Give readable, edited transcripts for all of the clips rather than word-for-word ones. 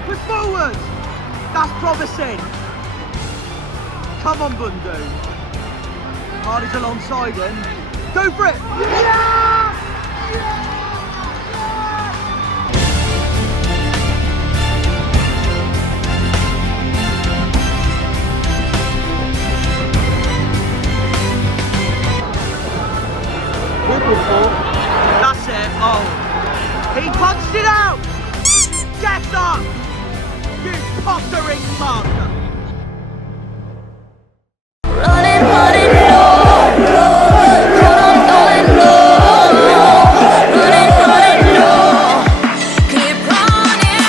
push forward. That's promising. Come on, Bundu. Hardy's alongside him. Go for it. Yeah! That's it. Oh, he punched it out. Get up, you pottering mug. Running, running, no, no. Run, running, no, no. Running, running, no. Keep running,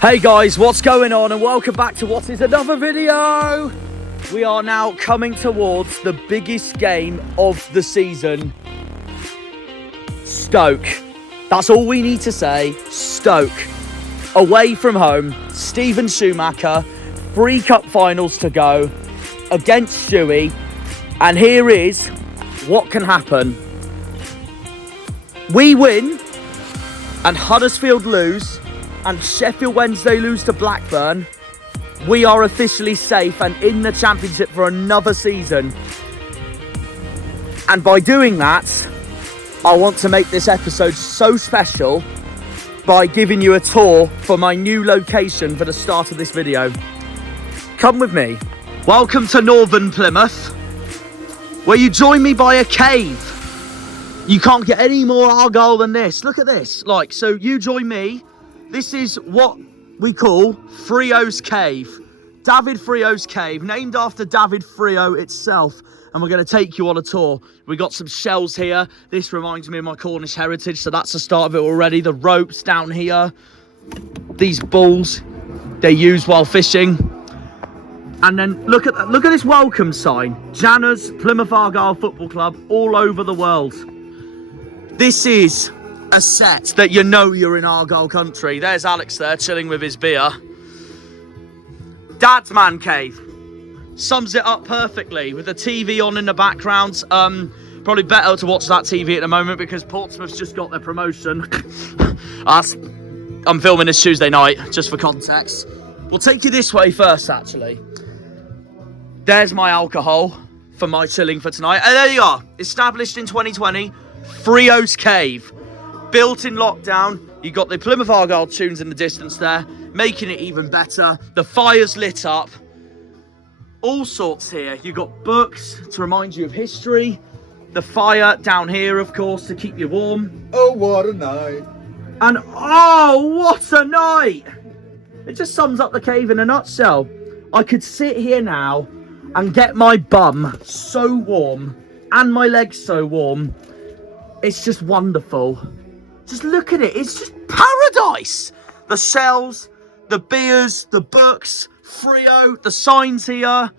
Hey guys, what's going on, and welcome back to what is another video. We are now coming towards the biggest game of the season. Stoke. That's all we need to say. Stoke. Away from home. Steven Schumacher. 3 cup finals to go against Schuey. And here is what can happen. We win and Huddersfield lose and Sheffield Wednesday lose to Blackburn. We are officially safe and in the Championship for another season. And by doing that, I want to make this episode so special by giving you a tour for my new location for the start of this video. Come with me. Welcome to Northern Plymouth, where you join me by a cave. You can't get any more Argyle than this. Look at this. So you join me. This is what we call Frio's Cave. David Frio's Cave, named after David Frio itself. And we're going to take you on a tour. We got some shells here. This reminds me of my Cornish heritage, so that's the start of it already. The ropes down here. These balls they use while fishing. And then look at this welcome sign. Janner's Plymouth Argyle Football Club all over the world. This is a set that you know you're in Argyle country. There's Alex there chilling with his beer. Dad's man cave. Sums it up perfectly with the TV on in the background. Probably better to watch that TV at the moment because Portsmouth's just got their promotion. I'm filming this Tuesday night, just for context. We'll take you this way first, actually. There's my alcohol for my chilling for tonight. And there you are. Established in 2020. Frio's Cave. Built in lockdown. You got the Plymouth Argyle tunes in the distance there, making it even better. The fire's lit up. All sorts here. You got books to remind you of history. The fire down here, of course, to keep you warm. Oh, what a night. And oh, what a night! It just sums up the cave in a nutshell. I could sit here now and get my bum so warm and my legs so warm. It's just wonderful. Just look at it. It's just paradise. The cells, the beers, the books, Frio, the signs here.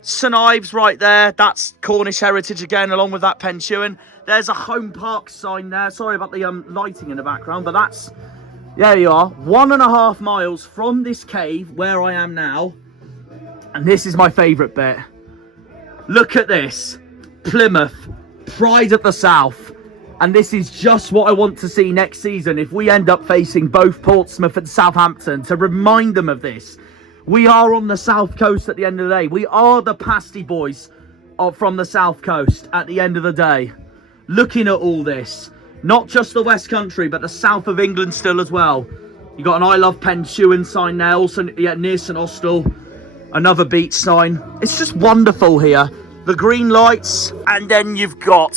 St Ives right there. That's Cornish heritage again, along with that Penzance. There's a home park sign there. Sorry about the lighting in the background, but that's... There you are. 1.5 miles from this cave where I am now. And this is my favourite bit. Look at this. Plymouth. Pride of the South. And this is just what I want to see next season if we end up facing both Portsmouth and Southampton, to remind them of this. We are on the south coast at the end of the day. We are the pasty boys from the south coast at the end of the day. Looking at all this. Not just the West Country, but the south of England still as well. You got an I Love Penzance sign there, also near St Austell. Another beach sign. It's just wonderful here. The green lights, and then you've got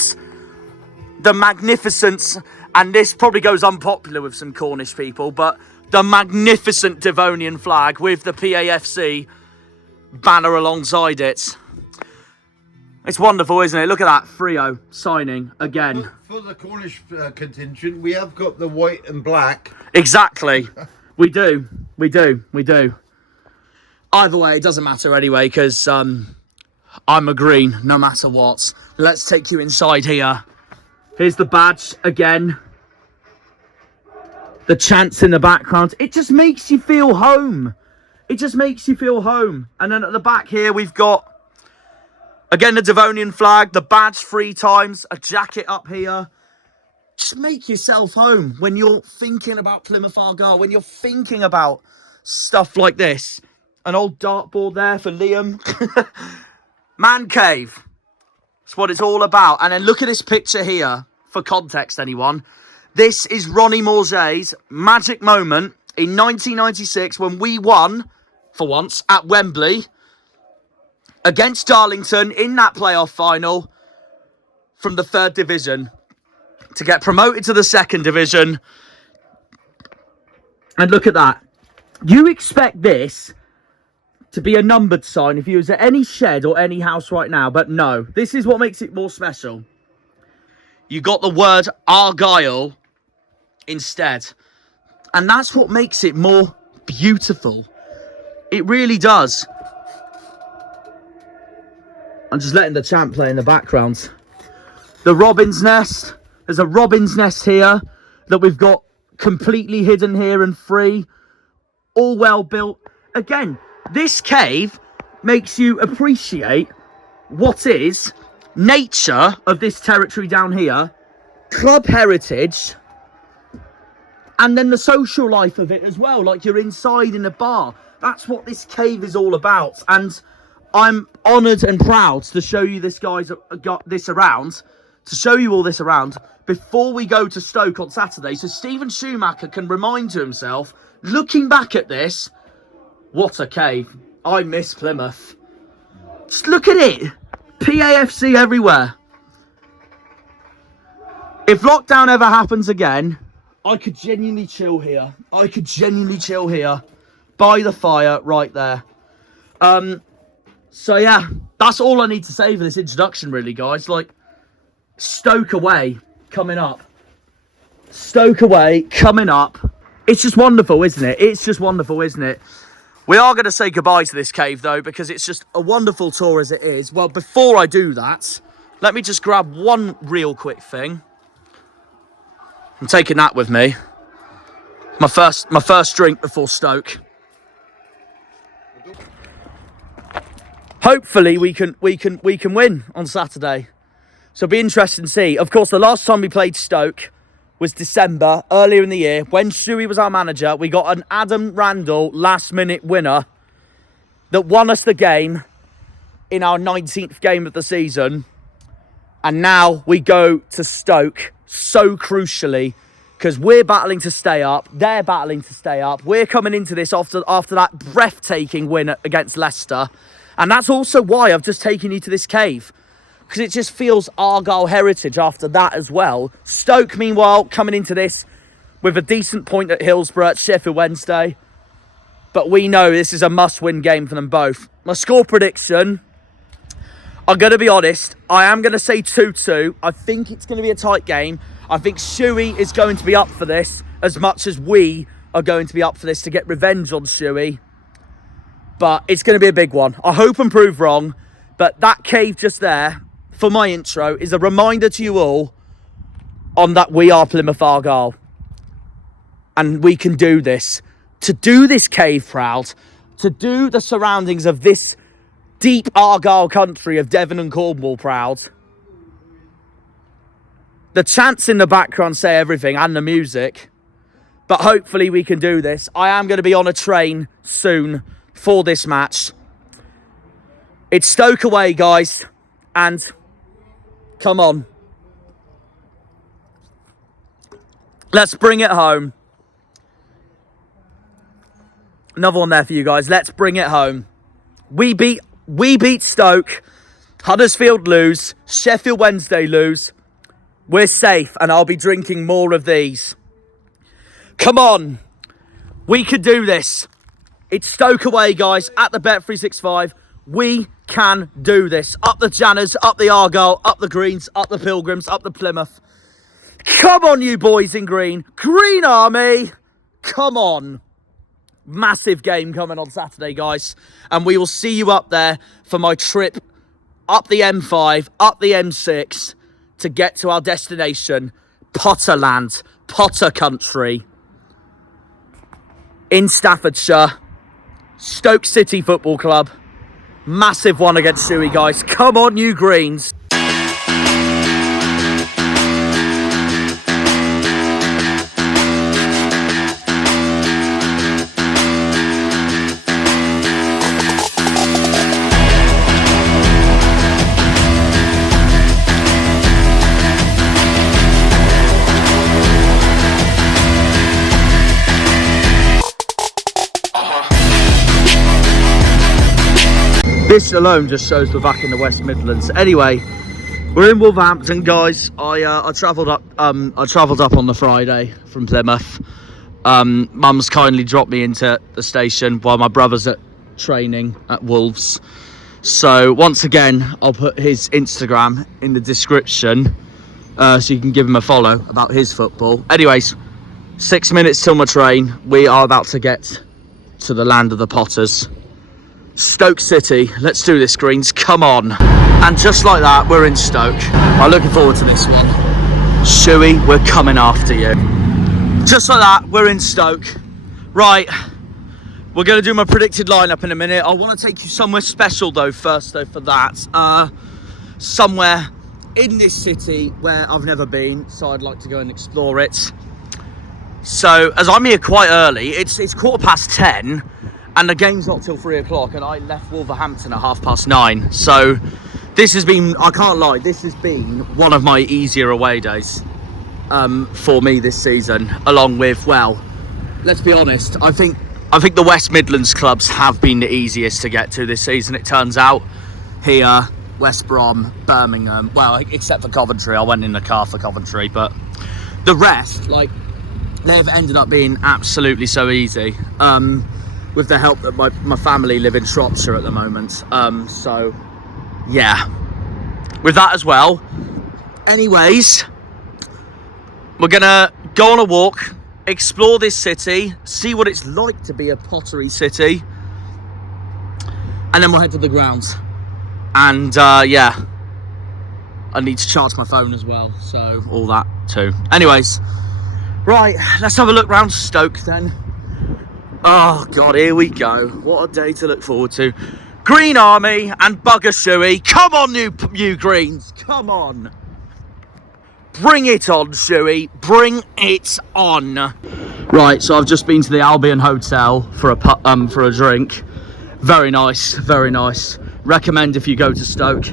the magnificence, and this probably goes unpopular with some Cornish people, but the magnificent Devonian flag with the PAFC banner alongside it. It's wonderful, isn't it? Look at that, Frio signing again. For the Cornish contingent, we have got the white and black. Exactly. We do. Either way, it doesn't matter anyway, because I'm a green, no matter what. Let's take you inside here. Here's the badge again. The chants in the background. It just makes you feel home. It just makes you feel home. And then at the back here, we've got, again, the Devonian flag, the badge 3 times, a jacket up here. Just make yourself home when you're thinking about Plymouth Argyle, when you're thinking about stuff like this. An old dartboard there for Liam. Man cave. That's what it's all about. And then look at this picture here, for context, anyone. This is Ronnie Morget's magic moment in 1996 when we won, for once, at Wembley against Darlington in that playoff final from the 3rd division to get promoted to the 2nd division. And look at that. You expect this to be a numbered sign if you was at any shed or any house right now, but no. This is what makes it more special. You got the word Argyle instead. And that's what makes it more beautiful. It really does. I'm just letting the chant play in the background. The robin's nest. There's a robin's nest here that we've got completely hidden here and free. All well built. Again, this cave makes you appreciate what is nature of this territory down here, club heritage, and then the social life of it as well. Like you're inside in a bar. That's what this cave is all about. And I'm honoured and proud to show you this, guys, got this around, to show you all this around before we go to Stoke on Saturday. So Stephen Schumacher can remind to himself, looking back at this, what a cave. I miss Plymouth. Just look at it. PAFC everywhere. If lockdown ever happens again, I could genuinely chill here. I could genuinely chill here by the fire right there. So yeah, that's all I need to say for this introduction, really, guys. Like, Stoke away coming up. Stoke away coming up. It's just wonderful, isn't it? It's just wonderful, isn't it? We are going to say goodbye to this cave, though, because it's just a wonderful tour as it is. Well, before I do that, let me just grab one real quick thing. I'm taking that with me. My first drink before Stoke. Hopefully we can win on Saturday. So it'll be interesting to see. Of course, the last time we played Stoke, was December, earlier in the year, when Schuey was our manager. We got an Adam Randall last-minute winner that won us the game in our 19th game of the season. And now we go to Stoke so crucially because we're battling to stay up. They're battling to stay up. We're coming into this after that breathtaking win against Leicester. And that's also why I've just taken you to this cave, because it just feels Argyle heritage after that as well. Stoke, meanwhile, coming into this with a decent point at Hillsborough at Sheffield Wednesday. But we know this is a must-win game for them both. My score prediction, I'm going to be honest, I am going to say 2-2. I think it's going to be a tight game. I think Schuey is going to be up for this as much as we are going to be up for this to get revenge on Schuey. But it's going to be a big one. I hope and prove wrong. But that cave just there, for my intro, is a reminder to you all on that we are Plymouth Argyle. And we can do this. To do this cave proud, to do the surroundings of this deep Argyle country of Devon and Cornwall proud. The chants in the background say everything, and the music. But hopefully we can do this. I am going to be on a train soon for this match. It's Stoke away, guys. And come on. Let's bring it home. Another one there for you guys. Let's bring it home. We beat Stoke. Huddersfield lose. Sheffield Wednesday lose. We're safe, and I'll be drinking more of these. Come on. We could do this. It's Stoke away, guys, at the Bet365. We can do this. Up the Janners, up the Argyle, up the Greens, up the Pilgrims, up the Plymouth. Come on, you boys in green. Green Army. Come on. Massive game coming on Saturday, guys. And we will see you up there for my trip up the M5, up the M6 to get to our destination, Potterland, Potter Country, in Staffordshire. Stoke City Football Club. Massive one against Schuey, guys. Come on, you Greens. This alone just shows we're back in the West Midlands. Anyway, we're in Wolverhampton, guys. I travelled up. I travelled up on the Friday from Plymouth. Mum's kindly dropped me into the station while my brother's at training at Wolves. So once again, I'll put his Instagram in the description, so you can give him a follow about his football. Anyways, 6 minutes till my train. We are about to get to the land of the Potters. Stoke City, let's do this, Greens, come on. And just like that, we're in Stoke. I'm looking forward to this one. Schuey, we're coming after you. Just like that, we're in Stoke. Right, we're going to do my predicted lineup in a minute. I want to take you somewhere special though, first though, for that. Somewhere in this city where I've never been, so I'd like to go and explore it. So, as I'm here quite early, it's 10:15, and the game's not till 3 o'clock, and I left Wolverhampton at 9:30. So this has been, I can't lie, this has been one of my easier away days for me this season, along with, well, let's be honest, I think the West Midlands clubs have been the easiest to get to this season, it turns out. Here, West Brom, Birmingham, well, except for Coventry. I went in the car for Coventry, but the rest, like, they've ended up being absolutely so easy. With the help that my family live in Shropshire at the moment. So, yeah. With that as well. Anyways, we're going to go on a walk, explore this city, see what it's like to be a pottery city. And then we'll head to the grounds. And, yeah. I need to charge my phone as well. So, all that too. Anyways. Right, let's have a look round Stoke then. Oh, God, here we go. What a day to look forward to. Green Army and Bugger Schuey. Come on, you Greens. Come on. Bring it on, Schuey. Bring it on. Right, so I've just been to the Albion Hotel for a drink. Very nice, very nice. Recommend if you go to Stoke.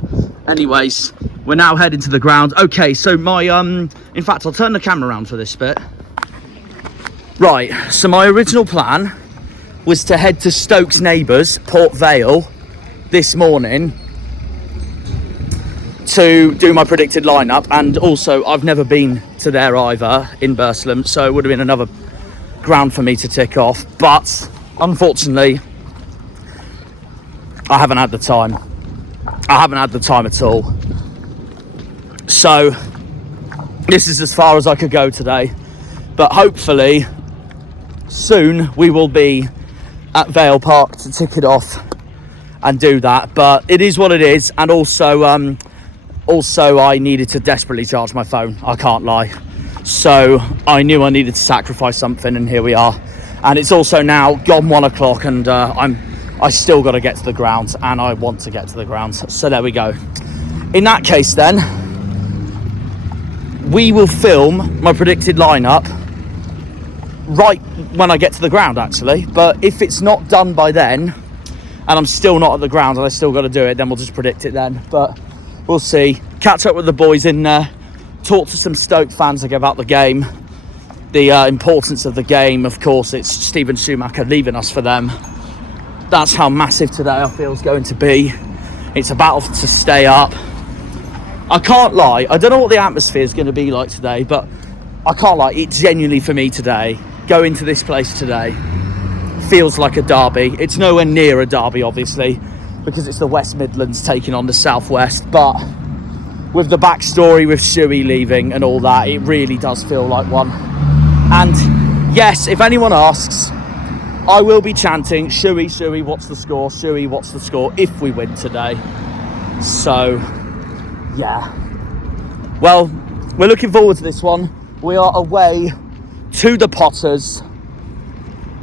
Anyways, we're now heading to the ground. Okay, so my in fact, I'll turn the camera around for this bit. Right, so my original plan was to head to Stoke's neighbours, Port Vale, this morning to do my predicted lineup, and also I've never been to there either in Burslem, so it would have been another ground for me to tick off, but unfortunately I haven't had the time. I haven't had the time at all. So this is as far as I could go today, but hopefully soon we will be at Vale Park to tick it off and do that. But it is what it is, and also I needed to desperately charge my phone, I can't lie. So I knew I needed to sacrifice something, and here we are. And it's also now gone 1 o'clock, and I still got to get to the ground, and I want to get to the ground. So there we go. In that case then, we will film my predicted lineup right when I get to the ground, actually. But if it's not done by then, and I'm still not at the ground and I still got to do it, then we'll just predict it then. But we'll see. Catch up with the boys in there, talk to some Stoke fans about the game, the importance of the game. Of course, it's Steven Schumacher leaving us for them. That's how massive today I feel is going to be. It's a battle to stay up. I can't lie, I don't know what the atmosphere is going to be like today, but I can't lie, it genuinely for me today, going to this place today, feels like a derby. It's nowhere near a derby, obviously, because it's the West Midlands taking on the Southwest, but with the backstory with Schuey leaving and all that, it really does feel like one. And yes, if anyone asks, I will be chanting, Schuey, Schuey, what's the score? Schuey, what's the score? If we win today. So, yeah. Well, we're looking forward to this one. We are away to the Potters,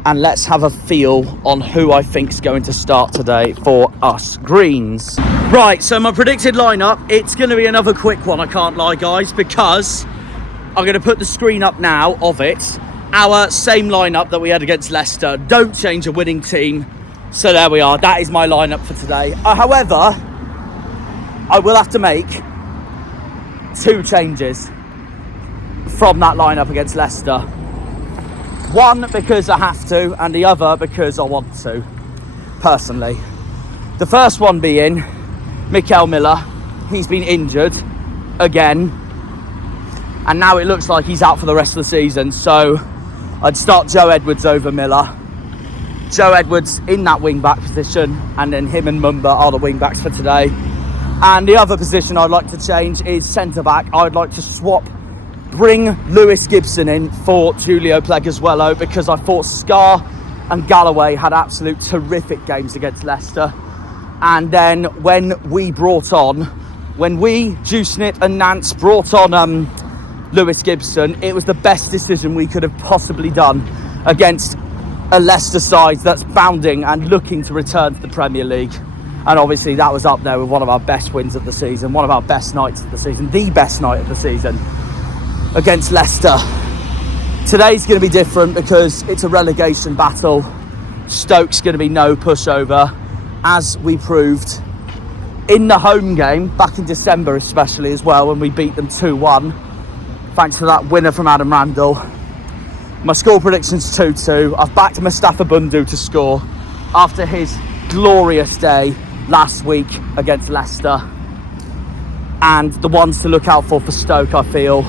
and let's have a feel on who I think is going to start today for us Greens. Right, so my predicted lineup, it's going to be another quick one, I can't lie, guys, because I'm going to put the screen up now of it. Our same lineup that we had against Leicester. Don't change a winning team. So there we are. That is my lineup for today. However, I will have to make 2 changes from that lineup against Leicester. One because I have to, and the other because I want to, personally. The first one being Mikael Miller. He's been injured again, and now it looks like he's out for the rest of the season, so I'd start Joe Edwards over Miller. Joe Edwards in that wing-back position, and then him and Mumba are the wing-backs for today. And the other position I'd like to change is centre-back. I'd like to bring Lewis Gibson in for Julio Pleguezuelo, because I thought Scar and Galloway had absolute terrific games against Leicester. And then when we, Juicenip and Nance brought on Lewis Gibson, it was the best decision we could have possibly done against a Leicester side that's bounding and looking to return to the Premier League. And obviously that was up there with one of our best wins of the season, one of our best nights of the season, the best night of the season against Leicester. Today's going to be different because it's a relegation battle. Stoke's going to be no pushover, as we proved in the home game back in December, especially as well, when we beat them 2-1 thanks to that winner from Adam Randall. My score prediction's 2-2. I've backed Mustafa Bundu to score after his glorious day last week against Leicester. And the ones to look out for Stoke, I feel,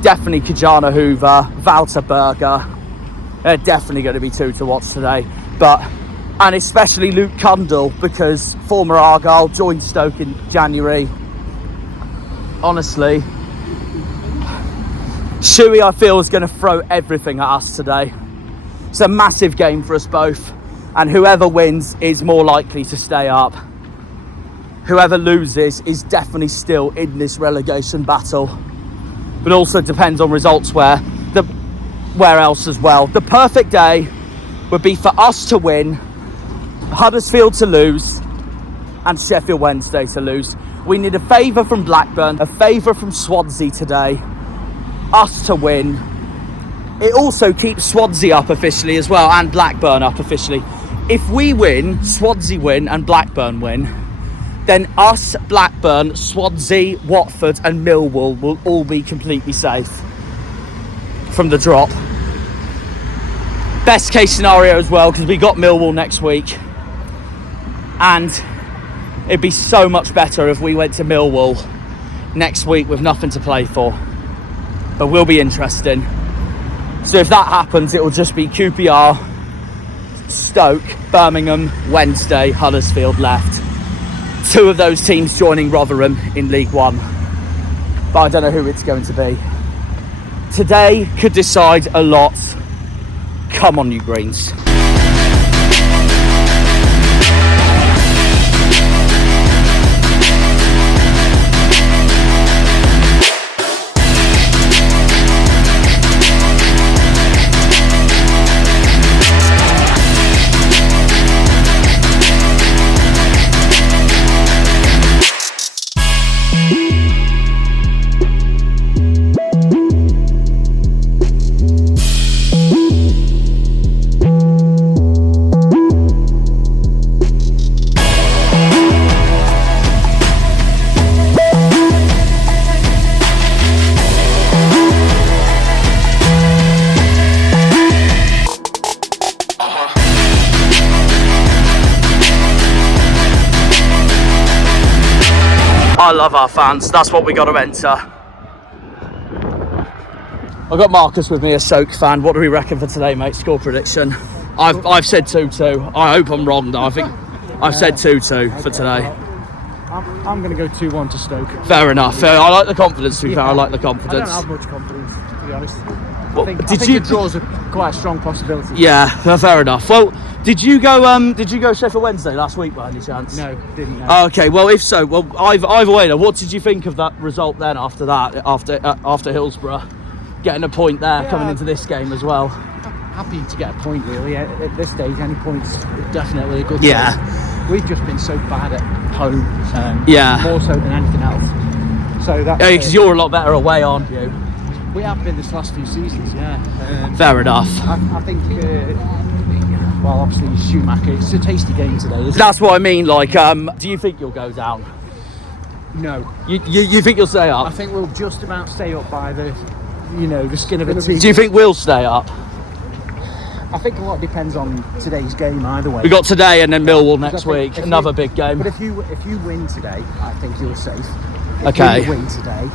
definitely Kajana Hoover, Wouter Berger. They're definitely going to be 2 to watch today. And especially Luke Cundle, because former Argyle, joined Stoke in January. Honestly, Schuey, I feel, is going to throw everything at us today. It's a massive game for us both, and whoever wins is more likely to stay up. Whoever loses is definitely still in this relegation battle, but also depends on results where else as well. The perfect day would be for us to win, Huddersfield to lose, and Sheffield Wednesday to lose. We need a favour from Blackburn, a favour from Swansea today, us to win. It also keeps Swansea up officially as well, and Blackburn up officially. If we win, Swansea win and Blackburn win, then us, Blackburn, Swansea, Watford and Millwall will all be completely safe from the drop. Best case scenario as well, because we got Millwall next week, and it'd be so much better if we went to Millwall next week with nothing to play for. But will be interesting. So if that happens, it will just be QPR, Stoke, Birmingham, Wednesday, Huddersfield left. 2 of those teams joining Rotherham in League One. But I don't know who it's going to be. Today could decide a lot. Come on, you Greens. I love our fans. That's what we got to enter. I've got Marcus with me, a Stoke fan. What do we reckon for today, mate? Score prediction. I've said 2-2. I hope I'm wrong, though. I think I've said 2-2 for today. I'm going to go 2-1 to Stoke. Fair enough. I like the confidence, to be fair. I like the confidence. I don't have much confidence, to be honest. Well, I think a draw's quite a strong possibility. Yeah, fair enough. Well, did you go Sheffield Wednesday last week by any chance? No, didn't. No. Oh, okay, well, if so, well, either way, though, what did you think of that result then after that, after Hillsborough getting a point there, coming into this game as well? Happy to get a point, really. At this stage, any point's definitely a good Yeah. result. We've just been so bad at home, more so than anything else. So that because you're a lot better away, aren't you? we have been this last few seasons, Fair enough. I think, well, obviously Schumacher, it's a tasty game today, isn't it? That's what I mean, like, do you think you'll go down? No. You think you'll stay up? I think we'll just about stay up by the skin of a teeth. Do you think we'll stay up? I think a lot depends on today's game either way. We got today and then Millwall next I think week, if another you- big game. But if you win today, I think you're safe. If Okay. you win today,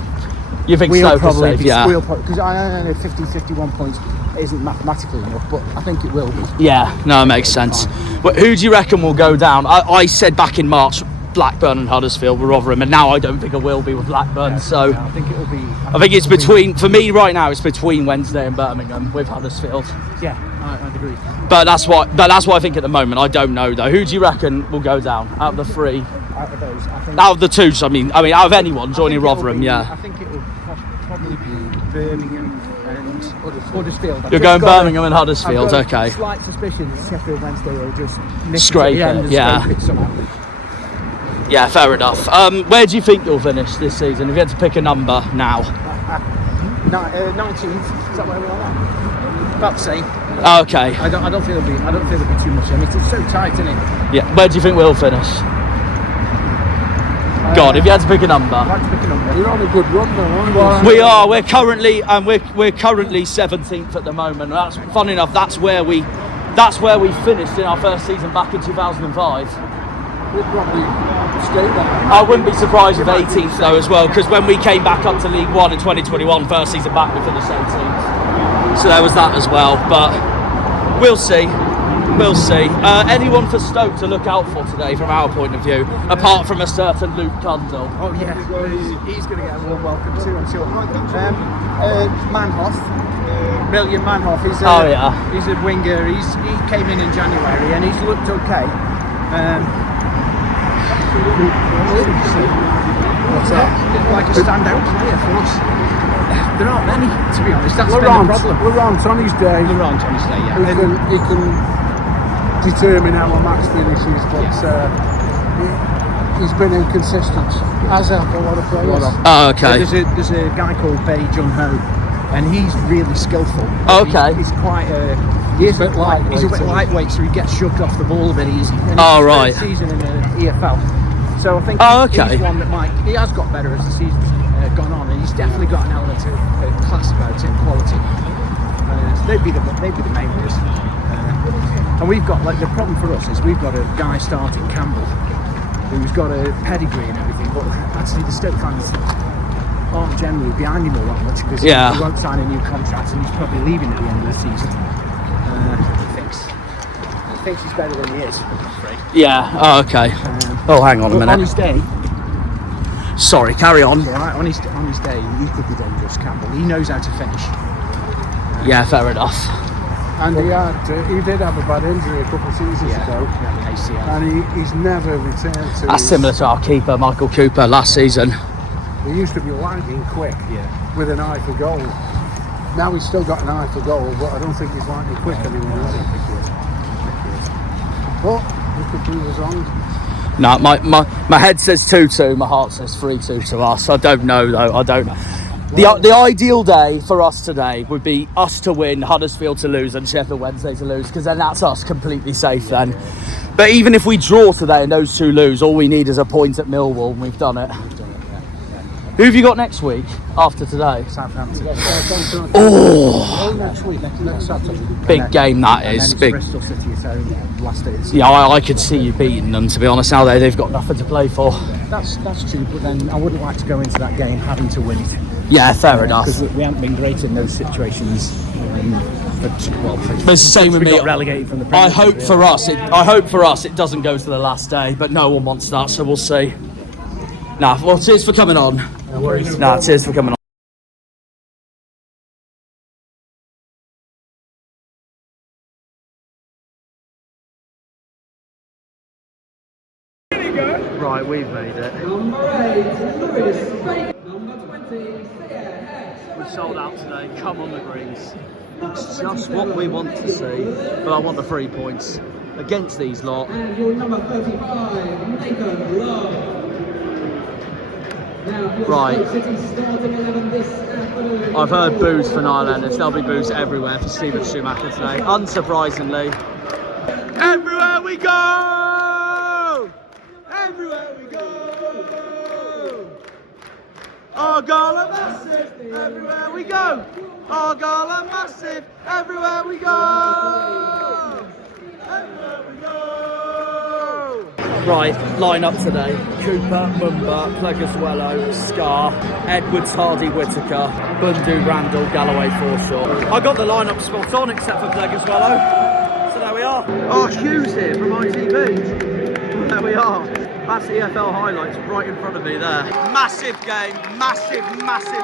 You think we'll Stoke will probably safe, be, yeah? because I know 51 points isn't mathematically enough, but I think it will be. Yeah, no, it makes sense. But who do you reckon will go down? I said back in March, Blackburn and Huddersfield were Rotherham, and now I don't think I will be with Blackburn, so... I think it'll be... I think it's between, for me right now, it's between Wednesday and Birmingham with Huddersfield. Yeah, I'd agree. But that's what I think at the moment. I don't know though. Who do you reckon will go down out of the 3? Out of those, I think... Out of the 2, so I mean, out of anyone joining Rotherham, yeah. I think it will probably be Birmingham and Huddersfield. You're going Birmingham and Huddersfield, I've got okay. Slight suspicion that Sheffield Wednesday will just nick Scrape it at the end it, and yeah. scrape it somehow. Yeah, fair enough. Where do you think you'll finish this season? If you had to pick a number now. 19th. Is that where we are now? About the same. Okay. I don't feel there'll be too much in it. It's so tight, isn't it? Yeah. Where do you think we'll finish? God, if you had to pick a number. I'd like to pick a number. You're on a good run though, aren't you? We are. We're currently 17th at the moment. That's funny enough. That's where we finished in our first season back in 2005. We'll probably stay there. I wouldn't be surprised if 18th though as well, because when we came back up to League One in 2021, first season back, we finished 18th. So there was that as well. But we'll see. We'll see. Anyone for Stoke to look out for today from our point of view, apart from a certain Luke Cundle? Oh yeah, he's going to get a warm welcome too, I'm sure. Manhoff, Million Manhoff. He's a winger. He came in January and he's looked okay. What's that? Like a standout player for us. There aren't many, to be honest. That's been the problem. Laurent on his day. Laurent on his day, yeah. He can determine how a match finishes, but he's been inconsistent, as have a lot of players. Oh, okay. There's a guy called Bae Jung Ho, and he's really skillful. Okay. He's quite he's a bit lightweight, so he gets shoved off the ball a bit easy. And Oh, it's right. his first season in the EFL, so I think he's one that he has got better as the season's gone on, and he's definitely got an element of class about him, quality. So they'd be the main ones. And we've got, like, the problem for us is we've got a guy starting, Campbell, who's got a pedigree and everything, but actually the Stoke fans aren't generally behind him all that much because he won't sign a new contract and he's probably leaving at the end of the season. He thinks he's better than he is, I'm afraid. Yeah, oh, okay. Hang on a minute. On his day, sorry, carry on. right, on his day, he could be dangerous, Campbell. He knows how to finish. Yeah, fair enough. And he did have a bad injury a couple of seasons ago, ACL. and he's never returned to. That's similar to our keeper, Michael Cooper, last season. He used to be lightning quick, with an eye for goal. Now he's still got an eye for goal, but I don't think he's lightning quick anymore. But we could prove us wrong. No, my head says 2-2, my heart says 3-2 to us. I don't know though, I don't know. The ideal day for us today would be us to win, Huddersfield to lose and Sheffield Wednesday to lose, because then that's us completely safe then. But even if we draw today and those two lose, all we need is a point at Millwall and we've done it. Who have you got next week after today? Southampton. Next week, next Saturday. Big game that is. Big. Bristol City is home last day of the season. Yeah, I could see you beating them, to be honest. Now they've got nothing to play for. That's true, but then I wouldn't like to go into that game having to win it. Yeah, fair enough. Because we haven't been great in those situations. But it's the same with we me. got relegated from the Premier I League. hope for us it doesn't go to the last day, but no one wants that, so we'll see. Well, cheers for coming on. No worries. Cheers for coming on. Right, we've made it. We sold out today. Come on the greens. It's just what we want to see. But I want the 3 points against these lot. And your number 35, Nathan Love. Right. I've heard boos for Niall Ennis. There'll be boos everywhere for Steven Schumacher today. Unsurprisingly. Everywhere we go! Everywhere we go! Argyle are massive! Everywhere we go! Argyle are massive! Everywhere we go! Everywhere we go! Right, line up today. Cooper, Mumba, Plegaswello, Scar, Edwards, Hardy, Whittaker, Bundu, Randall, Galloway, Forshaw. I got the lineup spot on except for Plegaswello. So there we are. Oh, Hughes here from ITV. There we are. That's EFL highlights right in front of me there. Massive game, massive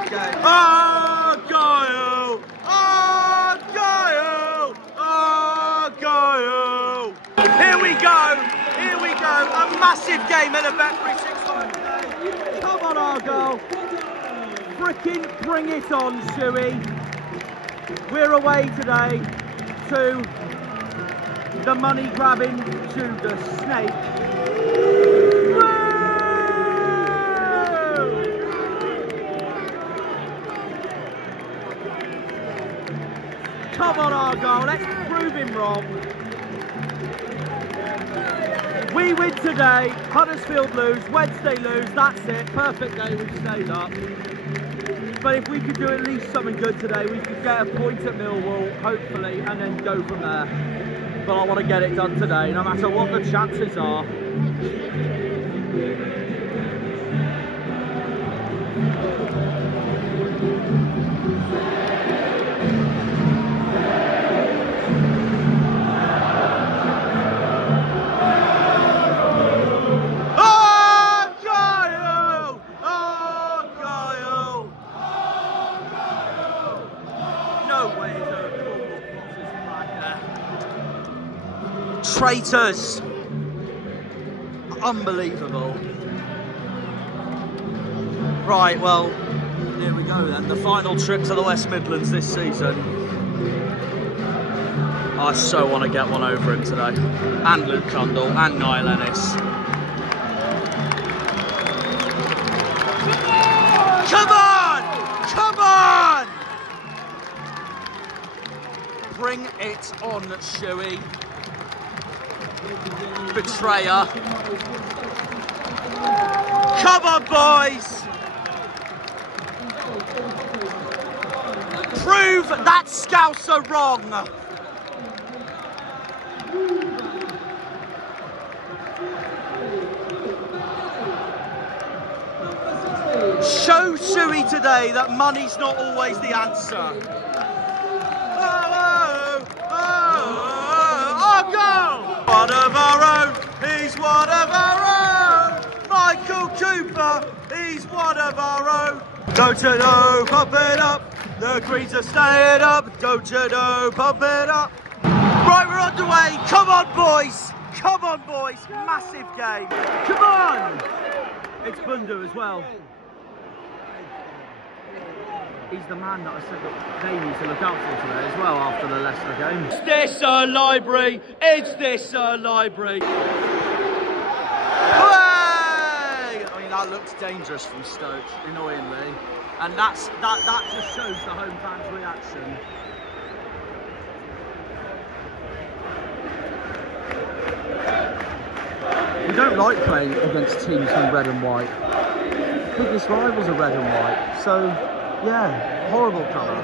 game. Argyle! Argyle! Argyle! Here we go! A massive game at a Bet365 today. Come on, Argyle. Frickin' bring it on, Schuey. We're away today to the money grabbing to the snake. Woo! Come on, Argyle. Let's prove him wrong. We win today, Huddersfield lose, Wednesday lose, that's it, perfect day, we've stayed up. But if we could do at least something good today, we could get a point at Millwall, hopefully, and then go from there. But I want to get it done today, no matter what the chances are. Traitors! Unbelievable. Right, well, here we go then. The final trip to the West Midlands this season. I so want to get one over him today. And Luke Cundall and Niall Ennis. Come on! Come on! Bring it on, Schuey. Betrayer. Come on, boys! Prove that Scouts are wrong. Show Schuey today that money's not always the answer. Oh, goal! One of our own, he's one of our own. Michael Cooper, he's one of our own. Don't you know, pump it up. The Greens are staying up. Don't you know, pump it up. Right, we're underway. Come on, boys. Come on, boys. Massive game. Come on. It's Bundu as well. He's the man that I said that they need to look out for today as well after the Leicester game. Is this a library? Is this a library? Hooray! I mean, that looks dangerous from Stoke, annoyingly. And that just shows the home fans' reaction. We don't like playing against teams in red and white. Biggest rivals are red and white, so yeah, horrible colour.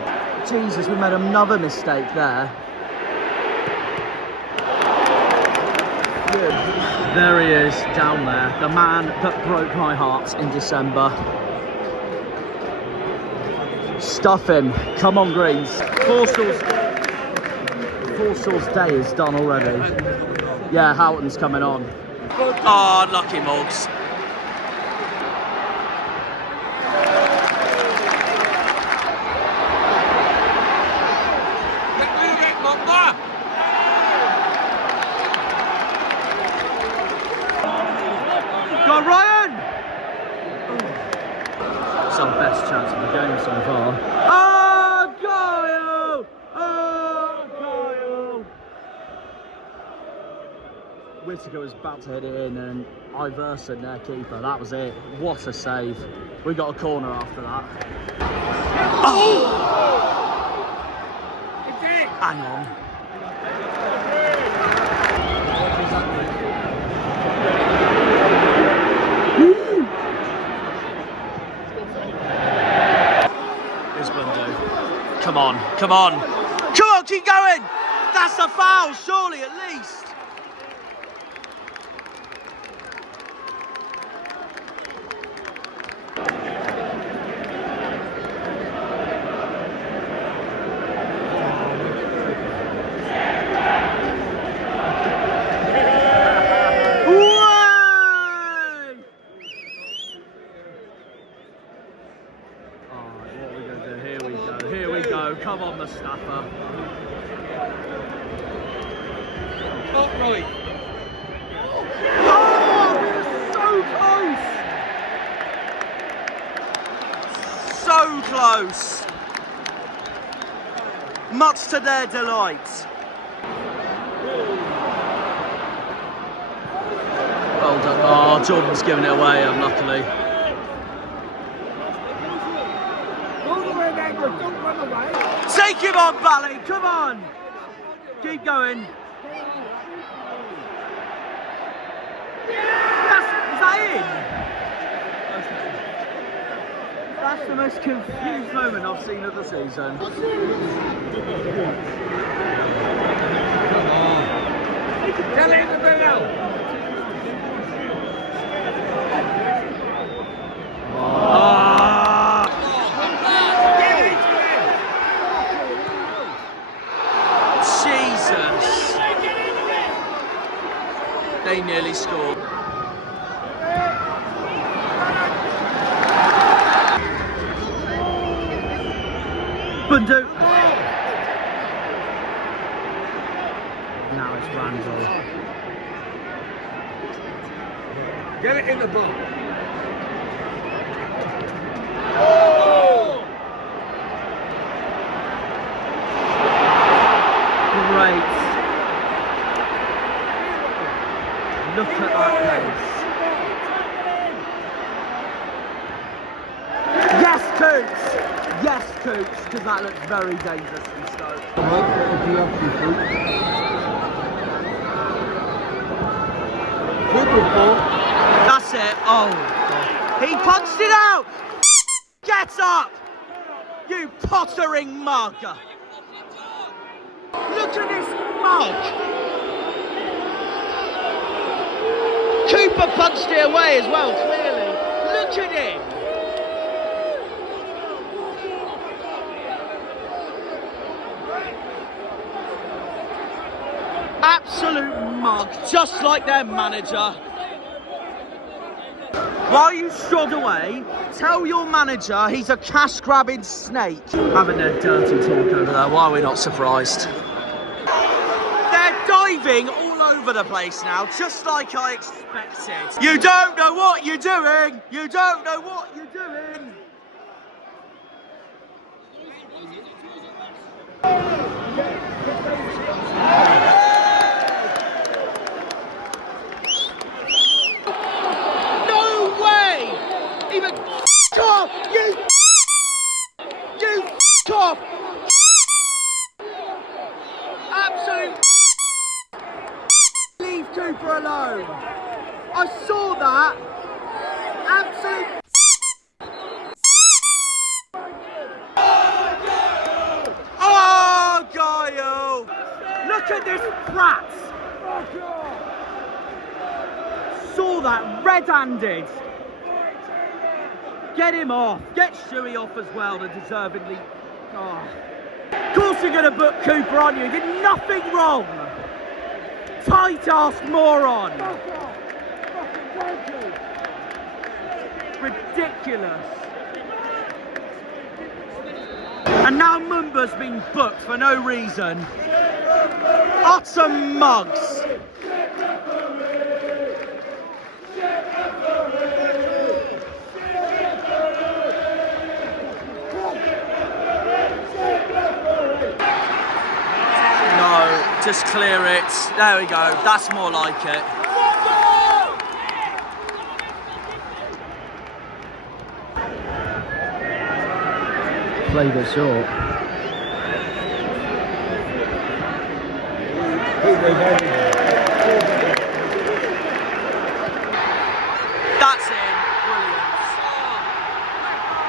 Jesus, we made another mistake there. There he is, down there, the man that broke my heart in December. Stuff him. Come on, Greens. Forstall's day is done already. Yeah, Houghton's coming on. Oh, unlucky Moggs. Go on, Ryan! It's our best chance of the game so far. Oh, Argyle! Oh, Argyle! Whittaker was about to hit it in and Iverson, their keeper. That was it. What a save. We got a corner after that. Oh! Hang on. Come on, come on. Come on, keep going. That's a foul, surely, at least. Come on, Mustafa. Top right. Oh, so close. So close. Much to their delight. Well done. Oh, Jordan's giving it away, unluckily. Take him on, Bally, come on! Keep going. Is that in? Okay. That's the most confused moment I've seen of the season. Come on. Tell him to bring out. They nearly scored. Bundu. Now it's Randall. Get it in the box. Great. Look at that pace. Yes! Coops! Yes, Coops, because that looks very dangerous from Stoke. That's it. Oh, he punched it out! Get up! You pottering mug! Look at this mug! Cooper punched it away as well, clearly. Look at him! Absolute mug, just like their manager. While you strode away, tell your manager he's a cash-grabbing snake. Having their dirty talk over there, why are we not surprised? They're diving all over the place now, just like I expected. You don't know what you're doing! You don't know what you're doing! Off, you off! Absolute leave Cooper alone. I saw that. Absolute Argyle! Look at this brat. Saw that red-handed. Get him off. Get Schuey off as well, the deservedly. Oh. Of course you're going to book Cooper, aren't you? He did nothing wrong. Tight-ass moron. Ridiculous. And now Mumba's been booked for no reason. Utter mugs. Just clear it. There we go. That's more like it. Played it short. That's in. Brilliant.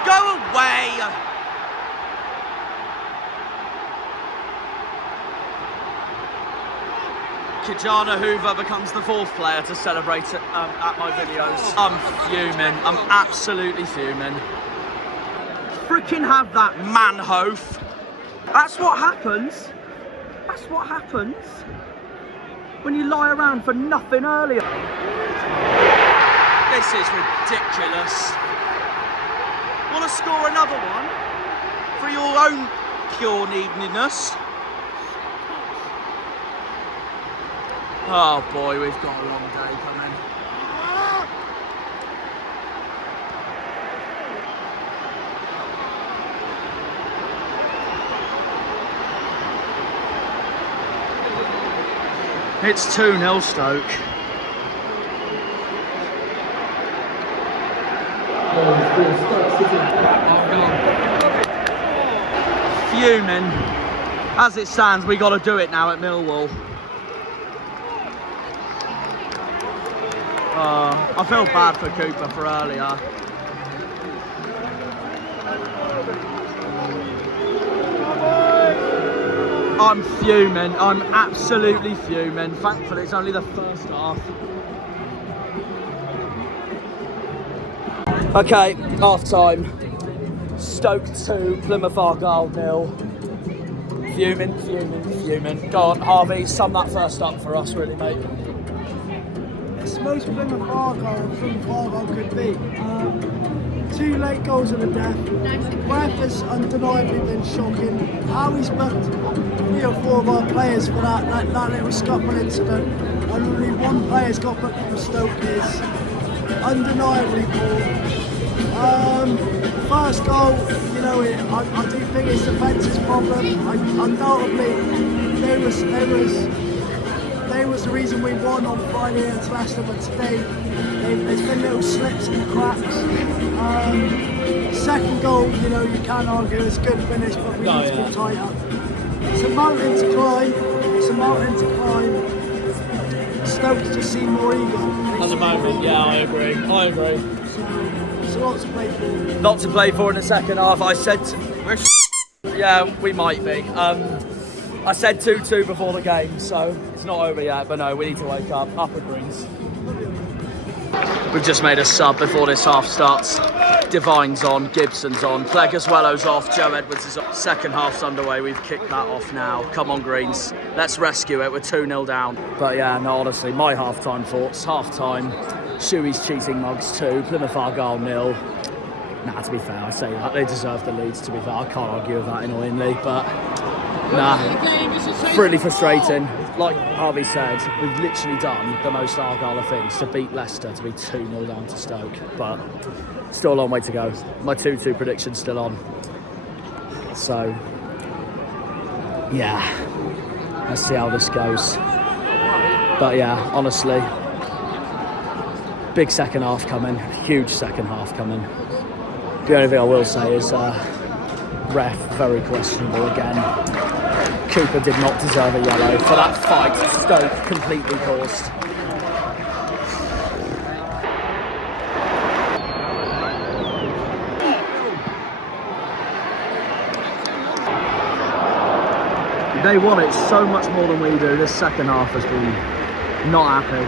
Go away. Kijana Hoover becomes the fourth player to celebrate at my videos. I'm fuming. I'm absolutely fuming. Freaking have that manhoef. That's what happens. That's what happens when you lie around for nothing earlier. This is ridiculous. Want to score another one for your own pure neediness? Oh boy, we've got a long day coming. It's 2-0 Stoke. Fuming. As it stands, we got to do it now at Millwall. I feel bad for Cooper for earlier. I'm fuming. I'm absolutely fuming. Thankfully, it's only the first half. Okay, half time. Stoke 2, Plymouth Argyle 0. Fuming, fuming, fuming. Go on, Harvey, sum that first up for us, really, mate. It's the most Plymouth Argyle could be. 2 late goals and a death. Ref has undeniably been shocking. How he's booked 3 or 4 of our players for that little scuffle incident, and only 1 player's got booked from Stoke is undeniably poor. First goal, you know, I do think it's defence's problem. Undoubtedly, they They was the reason we won on Friday against Leicester, but today there's been little slips and cracks. Second goal, you know, you can't argue, it's a good finish, but we need to be tighter. It's a mountain to climb, it's a mountain to climb. Stoke just seem more eager. At the moment, yeah, I agree. So lots to play for. Not to play for in the second half. I said, yeah, we might be. I said 2-2 before the game, so it's not over yet. But no, we need to wake up. Upper Greens. We've just made a sub before this half starts. Divine's on, Gibson's on, Plegaswello's off, Joe Edwards is on. Second half's underway, we've kicked that off now. Come on, Greens, let's rescue it, we're 2-0 down. But yeah, no, honestly, my half-time thoughts. Half-time, Schuey's cheating mugs 2, Plymouth Argyle 0. Nah, to be fair, I say that, they deserve the leads, to be fair. I can't argue with that annoyingly, but nah, really frustrating. Like Harvey said, we've literally done the most Argyle things to beat Leicester, to be 2-0 down to Stoke, but still a long way to go. My 2-2 prediction's still on. So, yeah, let's see how this goes. But yeah, honestly, big second half coming, huge second half coming. The only thing I will say is ref, very questionable again. Cooper did not deserve a yellow for that fight Stoke completely caused. They want it so much more than we do. This second half has been not happy.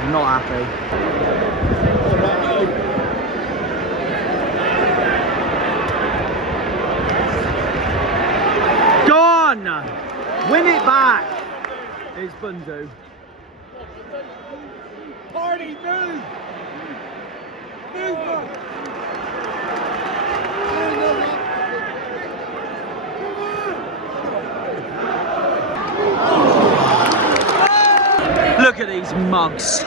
Gone! Win it back! It's Bundu. Party, move! Move back! Look at these mugs.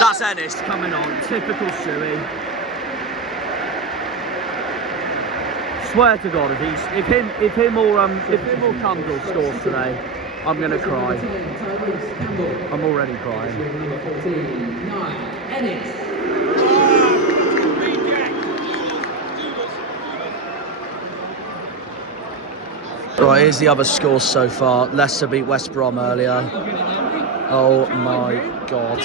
That's Ennis coming on, typical Schuey. Swear to God, if him or Cundall scores today, I'm gonna cry. I'm already crying. Right, here's the other scores so far. Leicester beat West Brom earlier. Oh my God.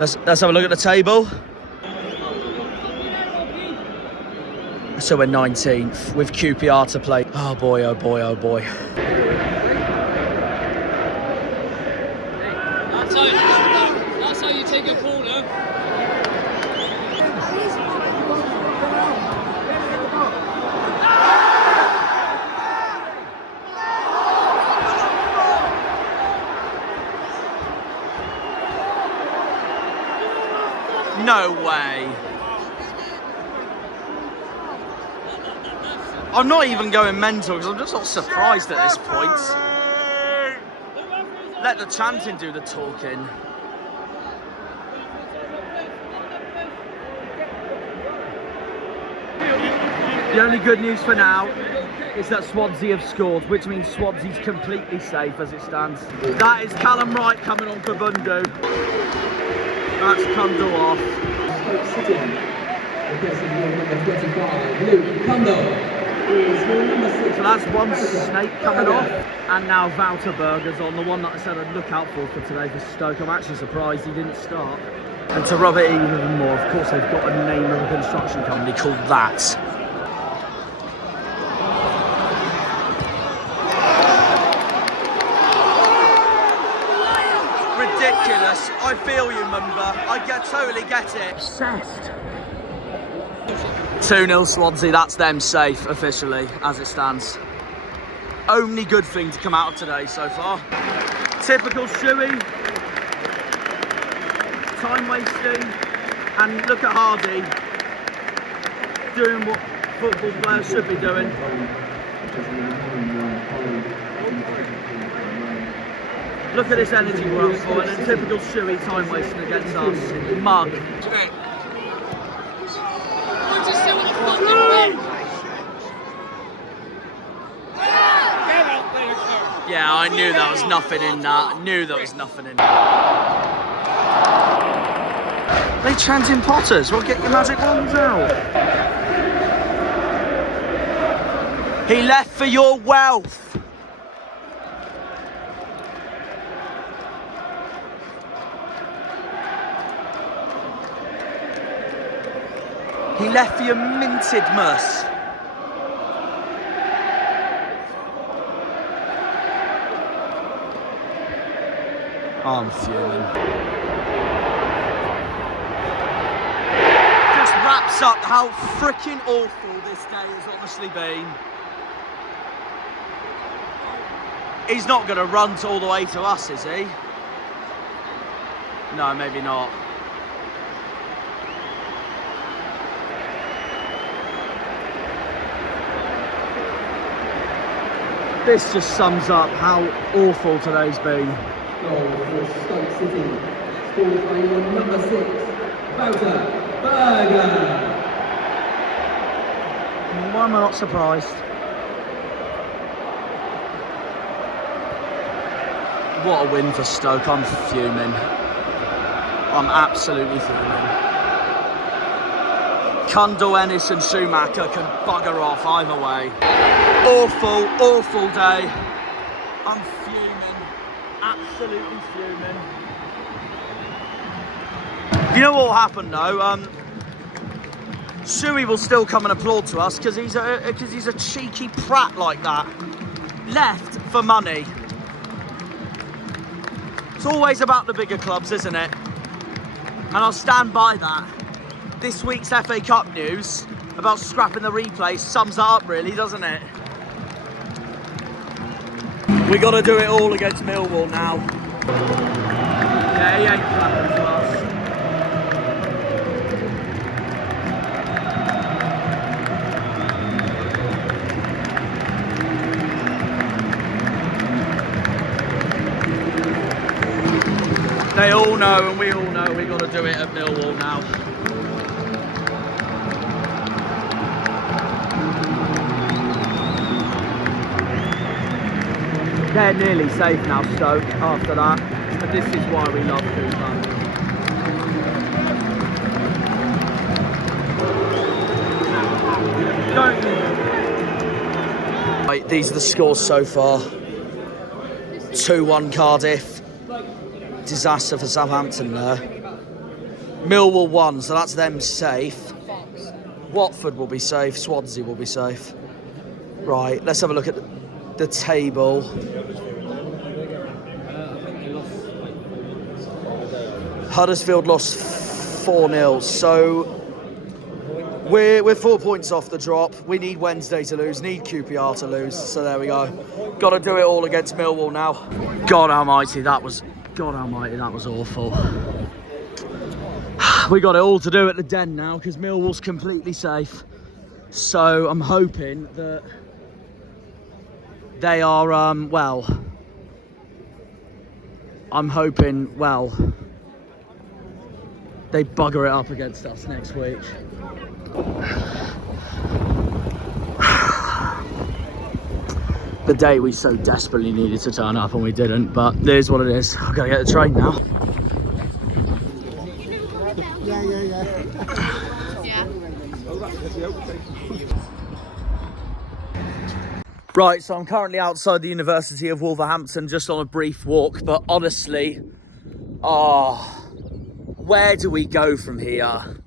Let's have a look at the table. So we're 19th with QPR to play. Oh boy, oh boy, oh boy. That's how you take a corner. No way. I'm not even going mental because I'm just not surprised at this point. Let the chanting do the talking. The only good news for now is that Swansea have scored, which means Swansea's completely safe as it stands. That is Callum Wright coming on for Bundu. That's Cundall off. Stoke City. Requesting number 25, Luke Cundall. So that's one snake coming off, and now Wouterberger's on, the one that I said I'd look out for today for Stoke. I'm actually surprised he didn't start. And to rub it even more, of course they've got a name of a construction company called That. Ridiculous. I feel you, Mumba. Totally get it. Obsessed. 2-0 Swansea, that's them safe officially as it stands. Only good thing to come out of today so far. Typical Schuey. Time wasting. And look at Hardy. Doing what football players should be doing. Look at this energy we're up for, and then typical Schuey time wasting against us. Mug. Yeah, I knew there was nothing in that. I knew there was nothing in that. They chanting Potters. Well, get your magic wands out. He left for your wealth. He left for your mintedness. I'm fuming. Just wraps up how freaking awful this day has honestly been. He's not going to run all the way to us, is he? No, maybe not. This just sums up how awful today's been. Goal for Stoke City. Scored by your number 6, Wouter Berger. Why am I not surprised? What a win for Stoke. I'm fuming. I'm absolutely fuming. Cundall, Ennis and Schumacher can bugger off either way. Awful, awful day. I'm fuming. Absolutely fuming. You know what will happen though? Schuey will still come and applaud to us because he's a cheeky prat like that. Left for money. It's always about the bigger clubs, isn't it? And I'll stand by that. This week's FA Cup news about scrapping the replay sums that up really, doesn't it? We got to do it all against Millwall now. Yeah, he ain't flapping to us. They all know, and we all know, we got to do it at Millwall now. They're nearly safe now, Stoke, after that. And this is why we love Tinpot. Right, these are the scores so far. 2-1 Cardiff. Disaster for Southampton there. Millwall 1, so that's them safe. Watford will be safe. Swansea will be safe. Right, let's have a look at the table. Huddersfield lost 4-0, so we're 4 points off the drop. We need Wednesday to lose, need QPR to lose, so there we go. Got to do it all against Millwall now. God almighty, that was awful. We got it all to do at the Den now because Millwall's completely safe. So I'm hoping that they are, they bugger it up against us next week. The day we so desperately needed to turn up and we didn't, but it is what it is. I've got to get the train now. Right, so I'm currently outside the University of Wolverhampton, just on a brief walk, but honestly, where do we go from here?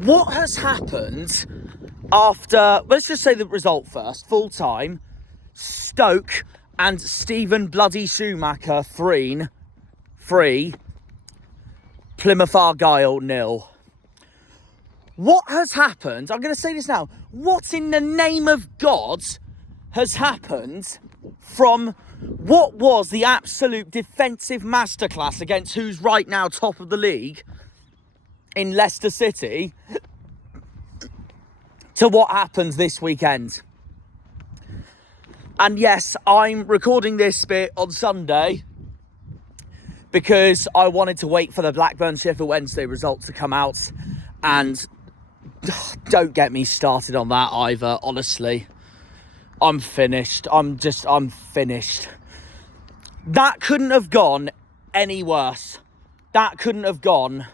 What has happened after, let's just say the result first, full time, Stoke and Stephen bloody Schumacher free, Plymouth Argyle 0. What has happened? I'm going to say this now. What in the name of God has happened from what was the absolute defensive masterclass against who's right now top of the league in Leicester City to what happens this weekend? And yes, I'm recording this bit on Sunday because I wanted to wait for the Blackburn-Sheffield Wednesday results to come out, and don't get me started on that either, honestly. I'm finished. I'm finished. That couldn't have gone any worse. That couldn't have gone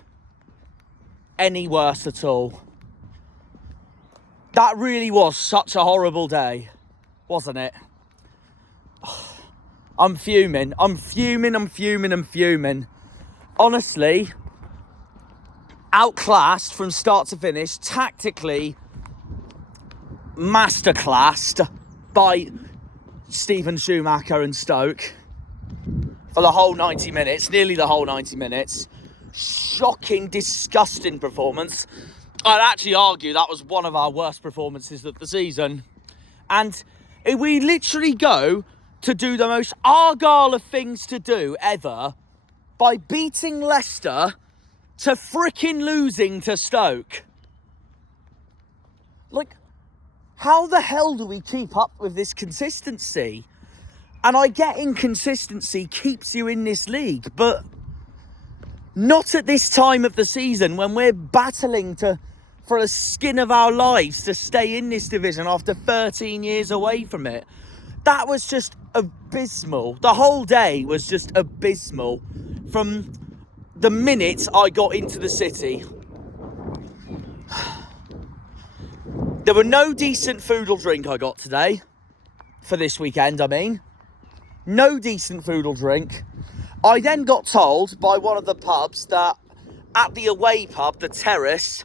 any worse at all. That really was such a horrible day, wasn't it? I'm fuming. I'm fuming. Honestly, outclassed from start to finish, tactically masterclassed by Stephen Schumacher and Stoke for the whole 90 minutes, nearly the whole 90 minutes. Shocking, disgusting performance. I'd actually argue that was one of our worst performances of the season. And we literally go to do the most Argyle of things to do ever by beating Leicester to fricking losing to Stoke. Like, how the hell do we keep up with this consistency? And I get inconsistency keeps you in this league, but not at this time of the season when we're battling for the skin of our lives to stay in this division after 13 years away from it. That was just abysmal. The whole day was just abysmal from the minute I got into the city. There were no decent food or drink I got today. For this weekend, I mean. No decent food or drink. I then got told by one of the pubs that at the away pub, the Terrace,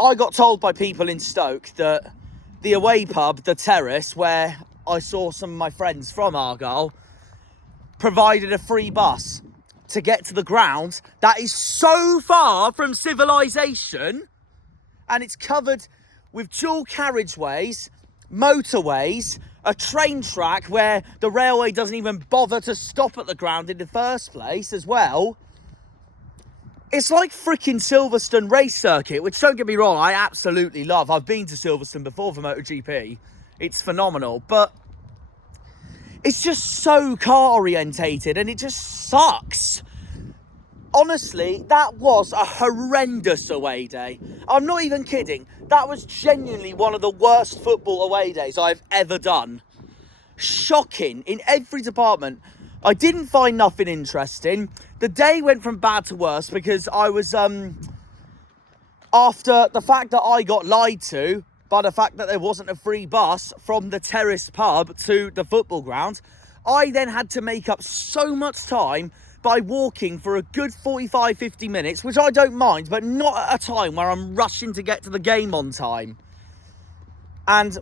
I got told by people in Stoke that the away pub, the Terrace, where I saw some of my friends from Argyle, provided a free bus to get to the ground that is so far from civilization, and it's covered with dual carriageways, motorways, a train track where the railway doesn't even bother to stop at the ground in the first place as well. It's like freaking Silverstone race circuit, which, don't get me wrong, I absolutely love. I've been to Silverstone before for MotoGP. It's phenomenal, but it's just so car orientated and it just sucks. Honestly, that was a horrendous away day. I'm not even kidding. That was genuinely one of the worst football away days I've ever done. Shocking in every department. I didn't find nothing interesting. The day went from bad to worse because I was, after the fact that I got lied to by the fact that there wasn't a free bus from the Terrace pub to the football ground, I then had to make up so much time by walking for a good 45-50 minutes, which I don't mind, but not at a time where I'm rushing to get to the game on time. And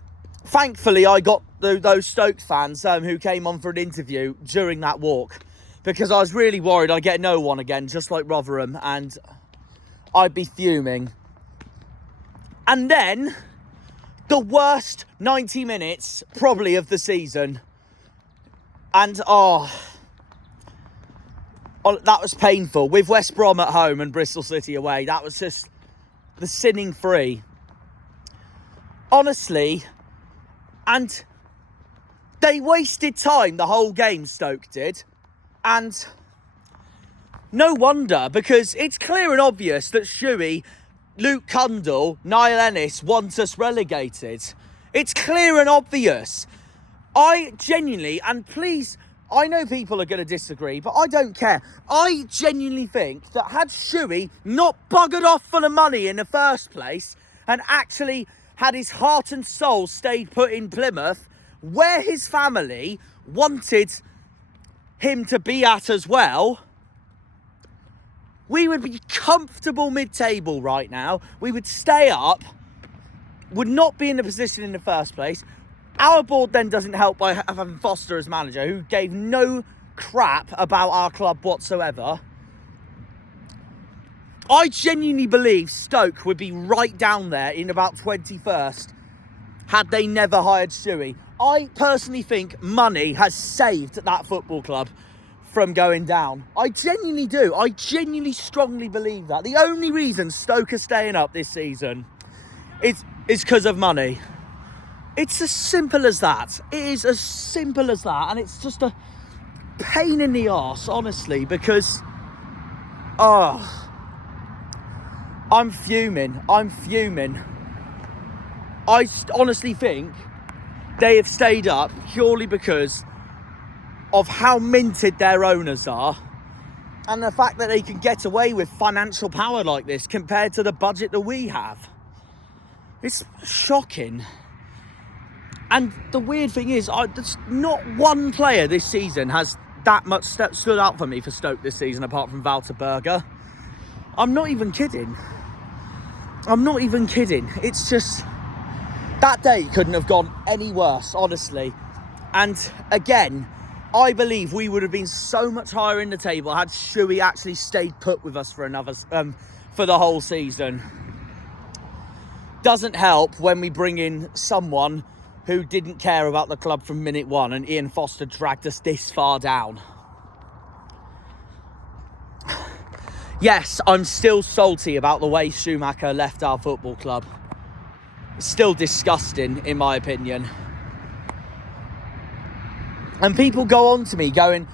thankfully, I got those Stoke fans who came on for an interview during that walk, because I was really worried I'd get no one again, just like Rotherham, and I'd be fuming. And then, the worst 90 minutes, probably, of the season. And, that was painful. With West Brom at home and Bristol City away, that was just the sinning free. Honestly, and they wasted time the whole game, Stoke did. And no wonder, because it's clear and obvious that Schuey, Luke Cundall, Niall Ennis want us relegated. It's clear and obvious. I genuinely, and please, I know people are going to disagree, but I don't care. I genuinely think that had Schuey not buggered off for the money in the first place and actually had his heart and soul stayed put in Plymouth, where his family wanted him to be at as well, we would be comfortable mid-table right now. We would stay up, would not be in the position in the first place. Our board then doesn't help by having Foster as manager, who gave no crap about our club whatsoever. I genuinely believe Stoke would be right down there in about 21st had they never hired Schuey. I personally think money has saved that football club from going down. I genuinely do. I genuinely strongly believe that. The only reason Stoke are staying up this season is because of money. It's as simple as that. It is as simple as that. And it's just a pain in the arse, honestly, because, I'm fuming. I honestly think they have stayed up purely because of how minted their owners are and the fact that they can get away with financial power like this compared to the budget that we have. It's shocking. And the weird thing is, there's not one player this season has that much stood out for me for Stoke this season, apart from Walter Berger. I'm not even kidding. I'm not even kidding. It's just, that day couldn't have gone any worse, honestly. And again, I believe we would have been so much higher in the table had Schuey actually stayed put with us for for the whole season. Doesn't help when we bring in someone who didn't care about the club from minute one, and Ian Foster dragged us this far down. Yes, I'm still salty about the way Schumacher left our football club. It's still disgusting, in my opinion. And people go on to me going,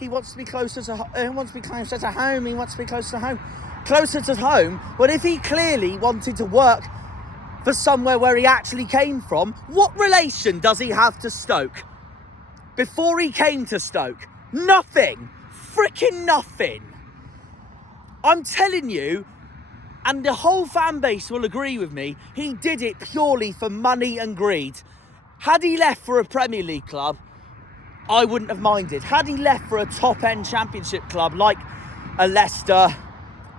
he wants to be closer to home, he wants to be closer to home, he wants to be closer to home. Closer to home? Well, if he clearly wanted to work for somewhere where he actually came from, what relation does he have to Stoke? Before he came to Stoke, nothing. Freaking nothing. I'm telling you, and the whole fan base will agree with me, he did it purely for money and greed. Had he left for a Premier League club, I wouldn't have minded. Had he left for a top-end Championship club like a Leicester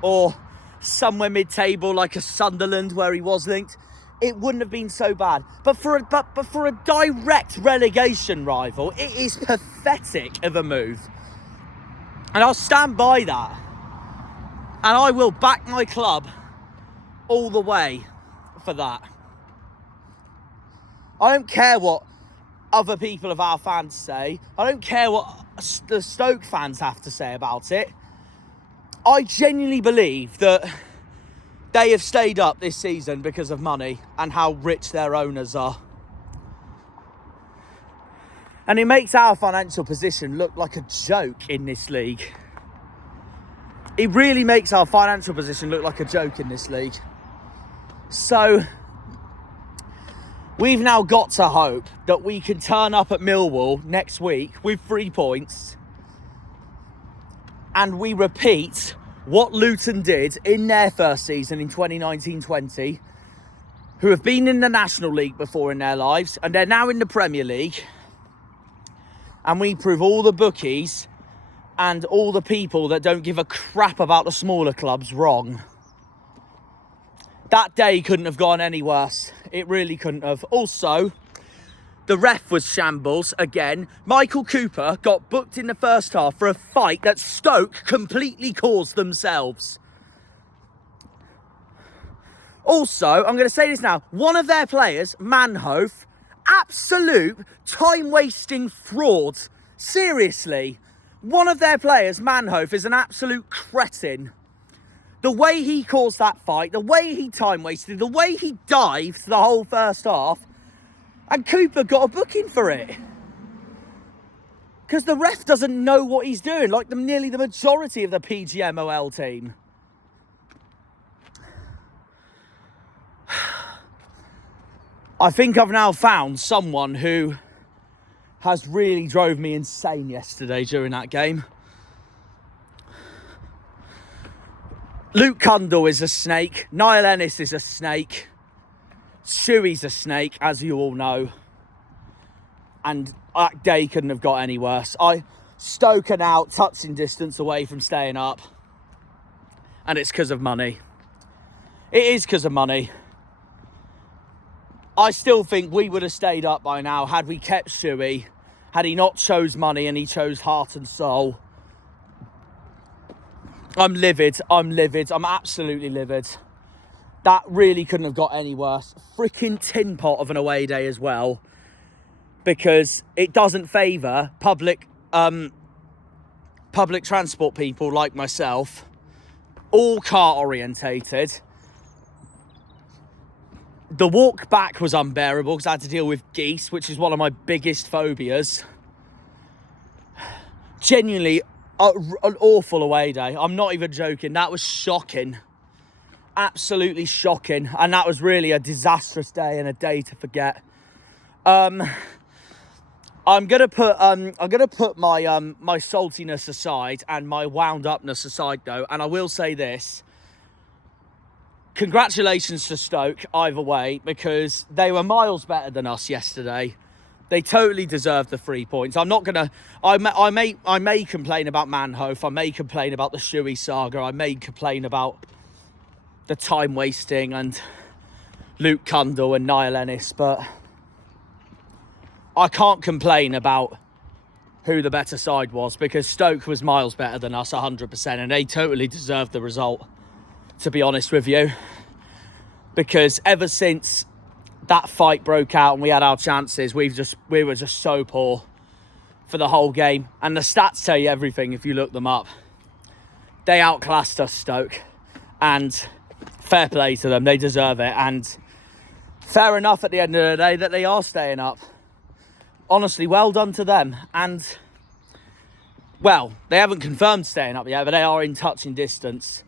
or somewhere mid-table like a Sunderland where he was linked, it wouldn't have been so bad. But for a direct relegation rival, it is pathetic of a move. And I'll stand by that. And I will back my club all the way for that. I don't care what other people of our fans say. I don't care what the Stoke fans have to say about it. I genuinely believe that they have stayed up this season because of money and how rich their owners are. And it makes our financial position look like a joke in this league. It really makes our financial position look like a joke in this league. So we've now got to hope that we can turn up at Millwall next week with 3 points and we repeat what Luton did in their first season in 2019-20, who have been in the National League before in their lives, and they're now in the Premier League. And we prove all the bookies and all the people that don't give a crap about the smaller clubs wrong. That day couldn't have gone any worse. It really couldn't have. Also, the ref was shambles again. Michael Cooper got booked in the first half for a fight that Stoke completely caused themselves. Also, I'm going to say this now. One of their players, Manhoef, absolute time-wasting fraud. Seriously. One of their players, Manhoef, is an absolute cretin. The way he caused that fight, the way he time-wasted, the way he dived the whole first half, and Cooper got a booking for it. Because the ref doesn't know what he's doing, like nearly the majority of the PGMOL team. I think I've now found someone who has really drove me insane yesterday during that game. Luke Cundall is a snake. Niall Ennis is a snake. Schuey's a snake, as you all know. And that day couldn't have got any worse. Stoke are now touching distance away from staying up. And it's because of money. It is because of money. I still think we would have stayed up by now had we kept Schuey, had he not chose money and he chose heart and soul. I'm livid. I'm absolutely livid. That really couldn't have got any worse. Freaking Tinpot of an away day as well. Because it doesn't favour public transport people like myself. All car orientated. The walk back was unbearable because I had to deal with geese, which is one of my biggest phobias. Genuinely an awful away day. I'm not even joking. That was shocking. Absolutely shocking. And that was really a disastrous day and a day to forget. I'm gonna put my my saltiness aside and my wound upness aside though, and I will say this. Congratulations to Stoke either way, because they were miles better than us yesterday. They totally deserved the 3 points. I'm not gonna. I may complain about Manhoef. I may complain about the Schuey saga. I may complain about the time wasting and Luke Cundall and Niall Ennis, but I can't complain about who the better side was, because Stoke was miles better than us, 100%, and they totally deserved the result, to be honest with you. Because ever since that fight broke out and we had our chances, we were just so poor for the whole game. And the stats tell you everything if you look them up. They outclassed us, Stoke, and fair play to them. They deserve it, and fair enough at the end of the day that they are staying up. Honestly, well done to them. And, well, they haven't confirmed staying up yet, but they are in touching distance.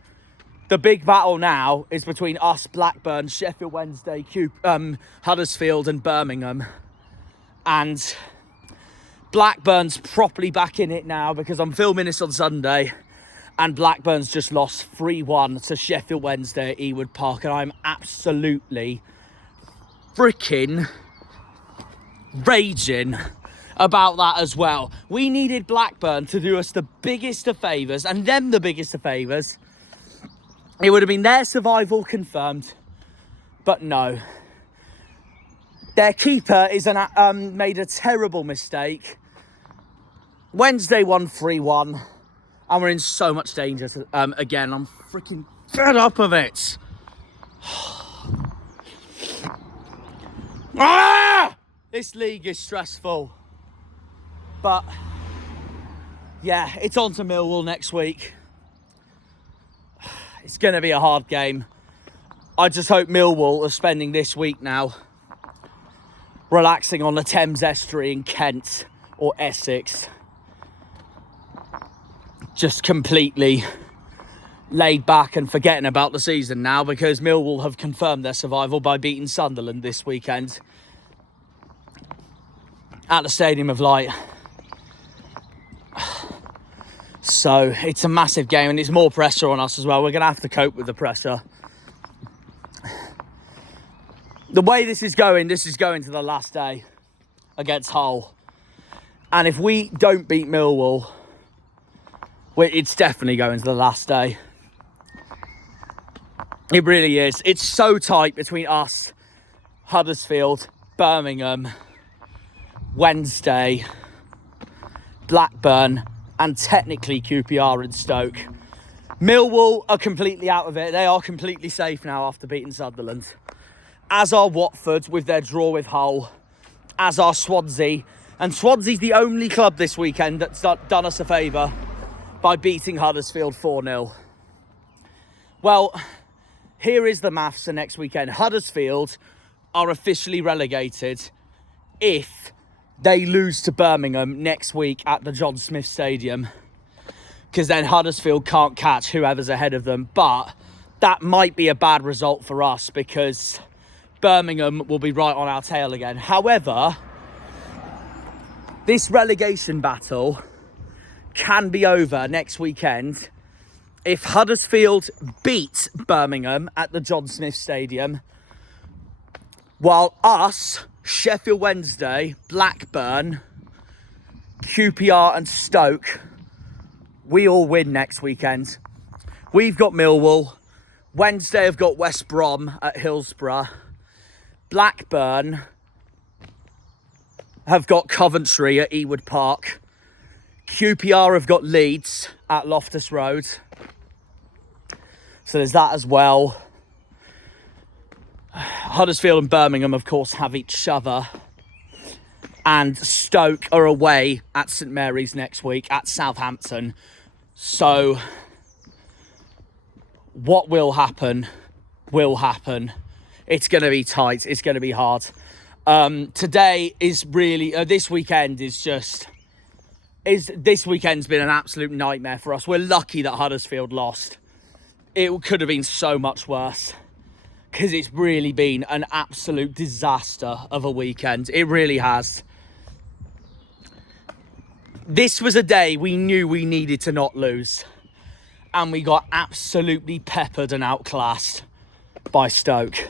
The big battle now is between us, Blackburn, Sheffield Wednesday, Huddersfield and Birmingham. And Blackburn's properly back in it now, because I'm filming this on Sunday and Blackburn's just lost 3-1 to Sheffield Wednesday at Ewood Park, and I'm absolutely freaking raging about that as well. We needed Blackburn to do us the biggest of favours, and them the biggest of favours. It would have been their survival confirmed, but no. Their keeper is made a terrible mistake. Wednesday won 3-1, and we're in so much danger again. I'm freaking fed up of it. This league is stressful. But, yeah, it's on to Millwall next week. It's going to be a hard game. I just hope Millwall are spending this week now relaxing on the Thames Estuary in Kent or Essex. Just completely laid back and forgetting about the season now, because Millwall have confirmed their survival by beating Sunderland this weekend at the Stadium of Light. So it's a massive game, and it's more pressure on us as well. We're going to have to cope with the pressure. The way this is going to the last day against Hull. And if we don't beat Millwall, it's definitely going to the last day. It really is. It's so tight between us, Huddersfield, Birmingham, Wednesday, Blackburn, and technically QPR and Stoke. Millwall are completely out of it. They are completely safe now after beating Sunderland. As are Watford with their draw with Hull. As are Swansea. And Swansea's the only club this weekend that's done us a favour by beating Huddersfield 4-0. Well, here is the maths for next weekend. Huddersfield are officially relegated if they lose to Birmingham next week at the John Smith Stadium, because then Huddersfield can't catch whoever's ahead of them. But that might be a bad result for us, because Birmingham will be right on our tail again. However, this relegation battle can be over next weekend if Huddersfield beat Birmingham at the John Smith Stadium, while us, Sheffield Wednesday, Blackburn, QPR and Stoke, we all win next weekend. We've got Millwall. Wednesday have got West Brom at Hillsborough. Blackburn have got Coventry at Ewood Park. QPR have got Leeds at Loftus Road. So there's that as well. Huddersfield and Birmingham, of course, have each other. And Stoke are away at St Mary's next week at Southampton. So what will happen will happen. It's going to be tight. It's going to be hard. Today is really... this weekend is just... This weekend's been an absolute nightmare for us. We're lucky that Huddersfield lost. it could have been so much worse, because it's really been an absolute disaster of a weekend. It really has. This was a day we knew we needed to not lose, and we got absolutely peppered and outclassed by Stoke.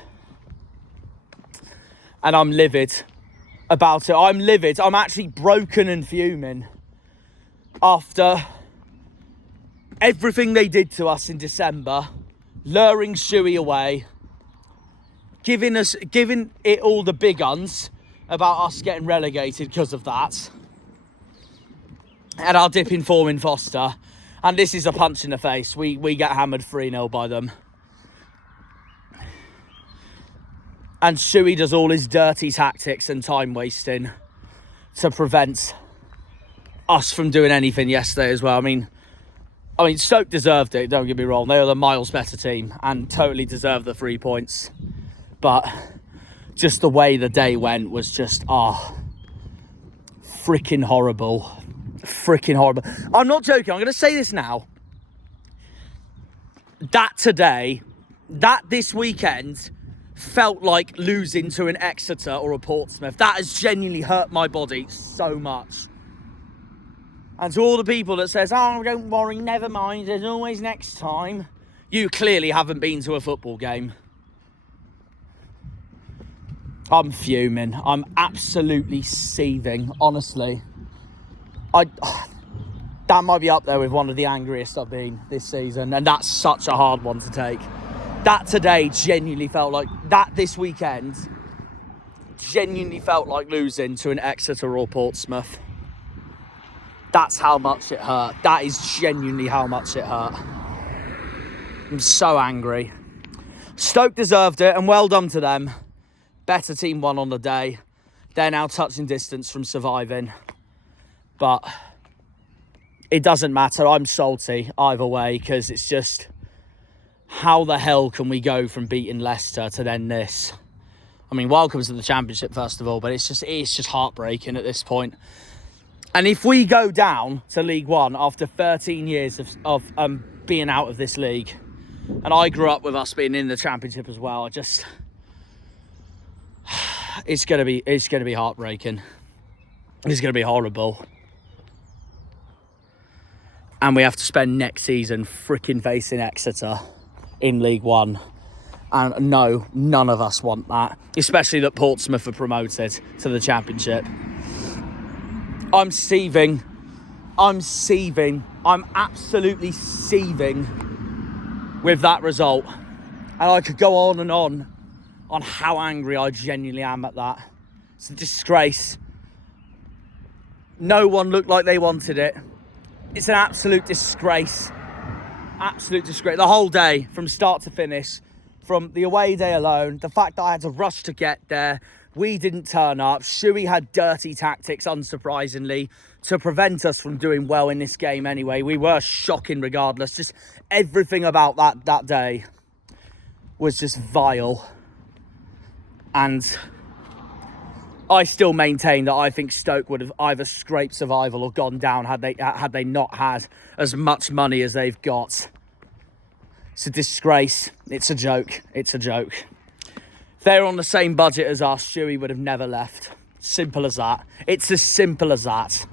And I'm livid about it. I'm livid. I'm actually broken and fuming after everything they did to us in December, luring Schuey away, giving it all the big uns about us getting relegated because of that, and our dip in form in Foster. And this is a punch in the face. We get hammered 3-0 by them. And Schuey does all his dirty tactics and time wasting to prevent us from doing anything yesterday as well. I mean, Stoke deserved it, don't get me wrong. They were the miles better team and totally deserved the 3 points. But just the way the day went was just, freaking horrible. Freaking horrible. I'm not joking. I'm going to say this now. That this weekend felt like losing to an Exeter or a Portsmouth. That has genuinely hurt my body so much. And to all the people that says, oh, don't worry, never mind, there's always next time. You clearly haven't been to a football game. I'm fuming. I'm absolutely seething, honestly. That might be up there with one of the angriest I've been this season, and that's such a hard one to take. That today genuinely felt like, that this weekend genuinely felt like losing to an Exeter or Portsmouth. That's how much it hurt. That is genuinely how much it hurt. I'm so angry. Stoke deserved it, and well done to them. Better team won on the day. They're now touching distance from surviving. But it doesn't matter. I'm salty either way, because it's just, how the hell can we go from beating Leicester to then this? I mean, welcome to the Championship, first of all, but it's just heartbreaking at this point. And if we go down to League One after 13 years of being out of this league, and I grew up with us being in the Championship as well, it's gonna be heartbreaking. It's gonna be horrible. And we have to spend next season freaking facing Exeter in League One. And no, none of us want that. Especially that Portsmouth are promoted to the Championship. I'm seething. I'm absolutely seething with that result. And I could go on and on how angry I genuinely am at that. It's a disgrace. No one looked like they wanted it. It's an absolute disgrace. Absolute disgrace. The whole day, from start to finish, from the away day alone, the fact that I had to rush to get there, we didn't turn up. Schuey had dirty tactics, unsurprisingly, to prevent us from doing well in this game anyway. We were shocking regardless. Just everything about that day was just vile. And I still maintain that I think Stoke would have either scraped survival or gone down had they not had as much money as they've got. It's a disgrace. It's a joke. It's a joke. If they were on the same budget as us, Schuey would have never left. Simple as that. It's as simple as that.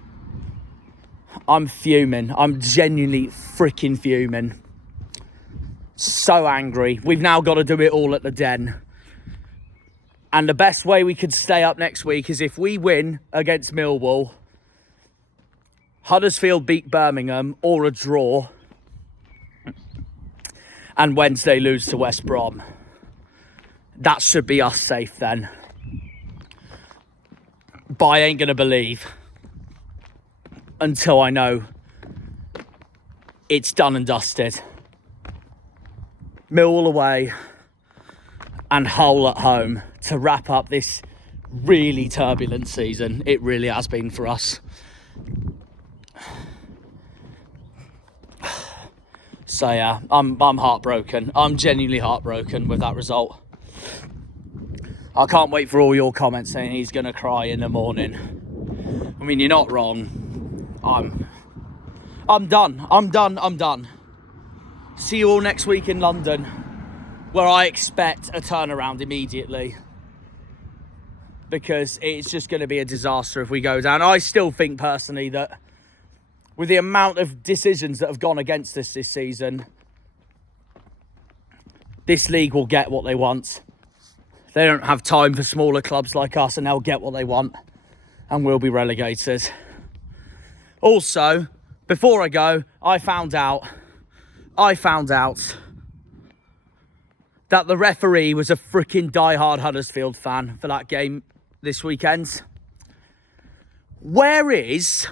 I'm fuming. I'm genuinely freaking fuming. So angry. We've now got to do it all at the Den. And the best way we could stay up next week is if we win against Millwall, Huddersfield beat Birmingham, or a draw, and Wednesday lose to West Brom. That should be us safe then. But I ain't going to believe until I know it's done and dusted. Millwall away and Hull at home to wrap up this really turbulent season. It really has been for us. So yeah, I'm heartbroken. I'm genuinely heartbroken with that result. I can't wait for all your comments saying he's going to cry in the morning. I mean, you're not wrong. I'm done. I'm done. See you all next week in London, where I expect a turnaround immediately, because it's just going to be a disaster if we go down. I still think personally that with the amount of decisions that have gone against us this season, this league will get what they want. They don't have time for smaller clubs like us, and they'll get what they want, and we'll be relegated. Also, before I go, I found out that the referee was a freaking diehard Huddersfield fan for that game this weekend. Where is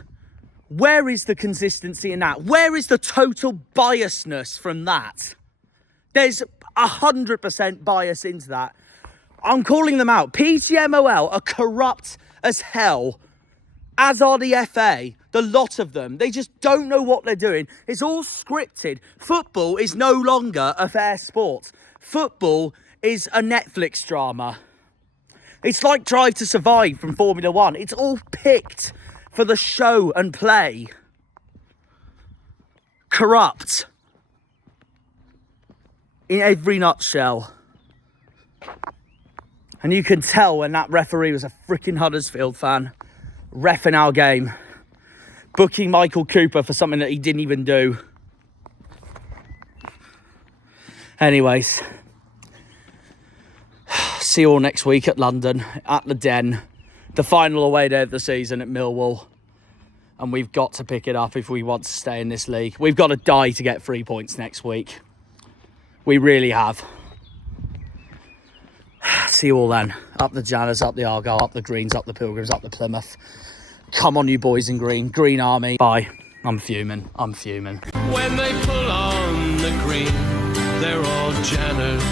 the consistency in that? Where is the total biasness from that? There's 100% bias into that. I'm calling them out. PTMOL are corrupt as hell, as are the FA. The lot of them. They just don't know what they're doing. It's all scripted. Football is no longer a fair sport. Football is a Netflix drama. It's like Drive to Survive from Formula 1. It's all picked for the show and play. Corrupt. In every nutshell. And you can tell when that referee was a freaking Huddersfield fan, reffing our game, booking Michael Cooper for something that he didn't even do. Anyways, see you all next week at London, at the Den, the final away day of the season at Millwall. And we've got to pick it up if we want to stay in this league. We've got to die to get 3 points next week. We really have. See you all then. Up the Janners, up the Argyle, up the Greens, up the Pilgrims, up the Plymouth. Come on, you boys in green. Green Army. Bye. I'm fuming. I'm fuming. When they pull on the green, they're all Janners.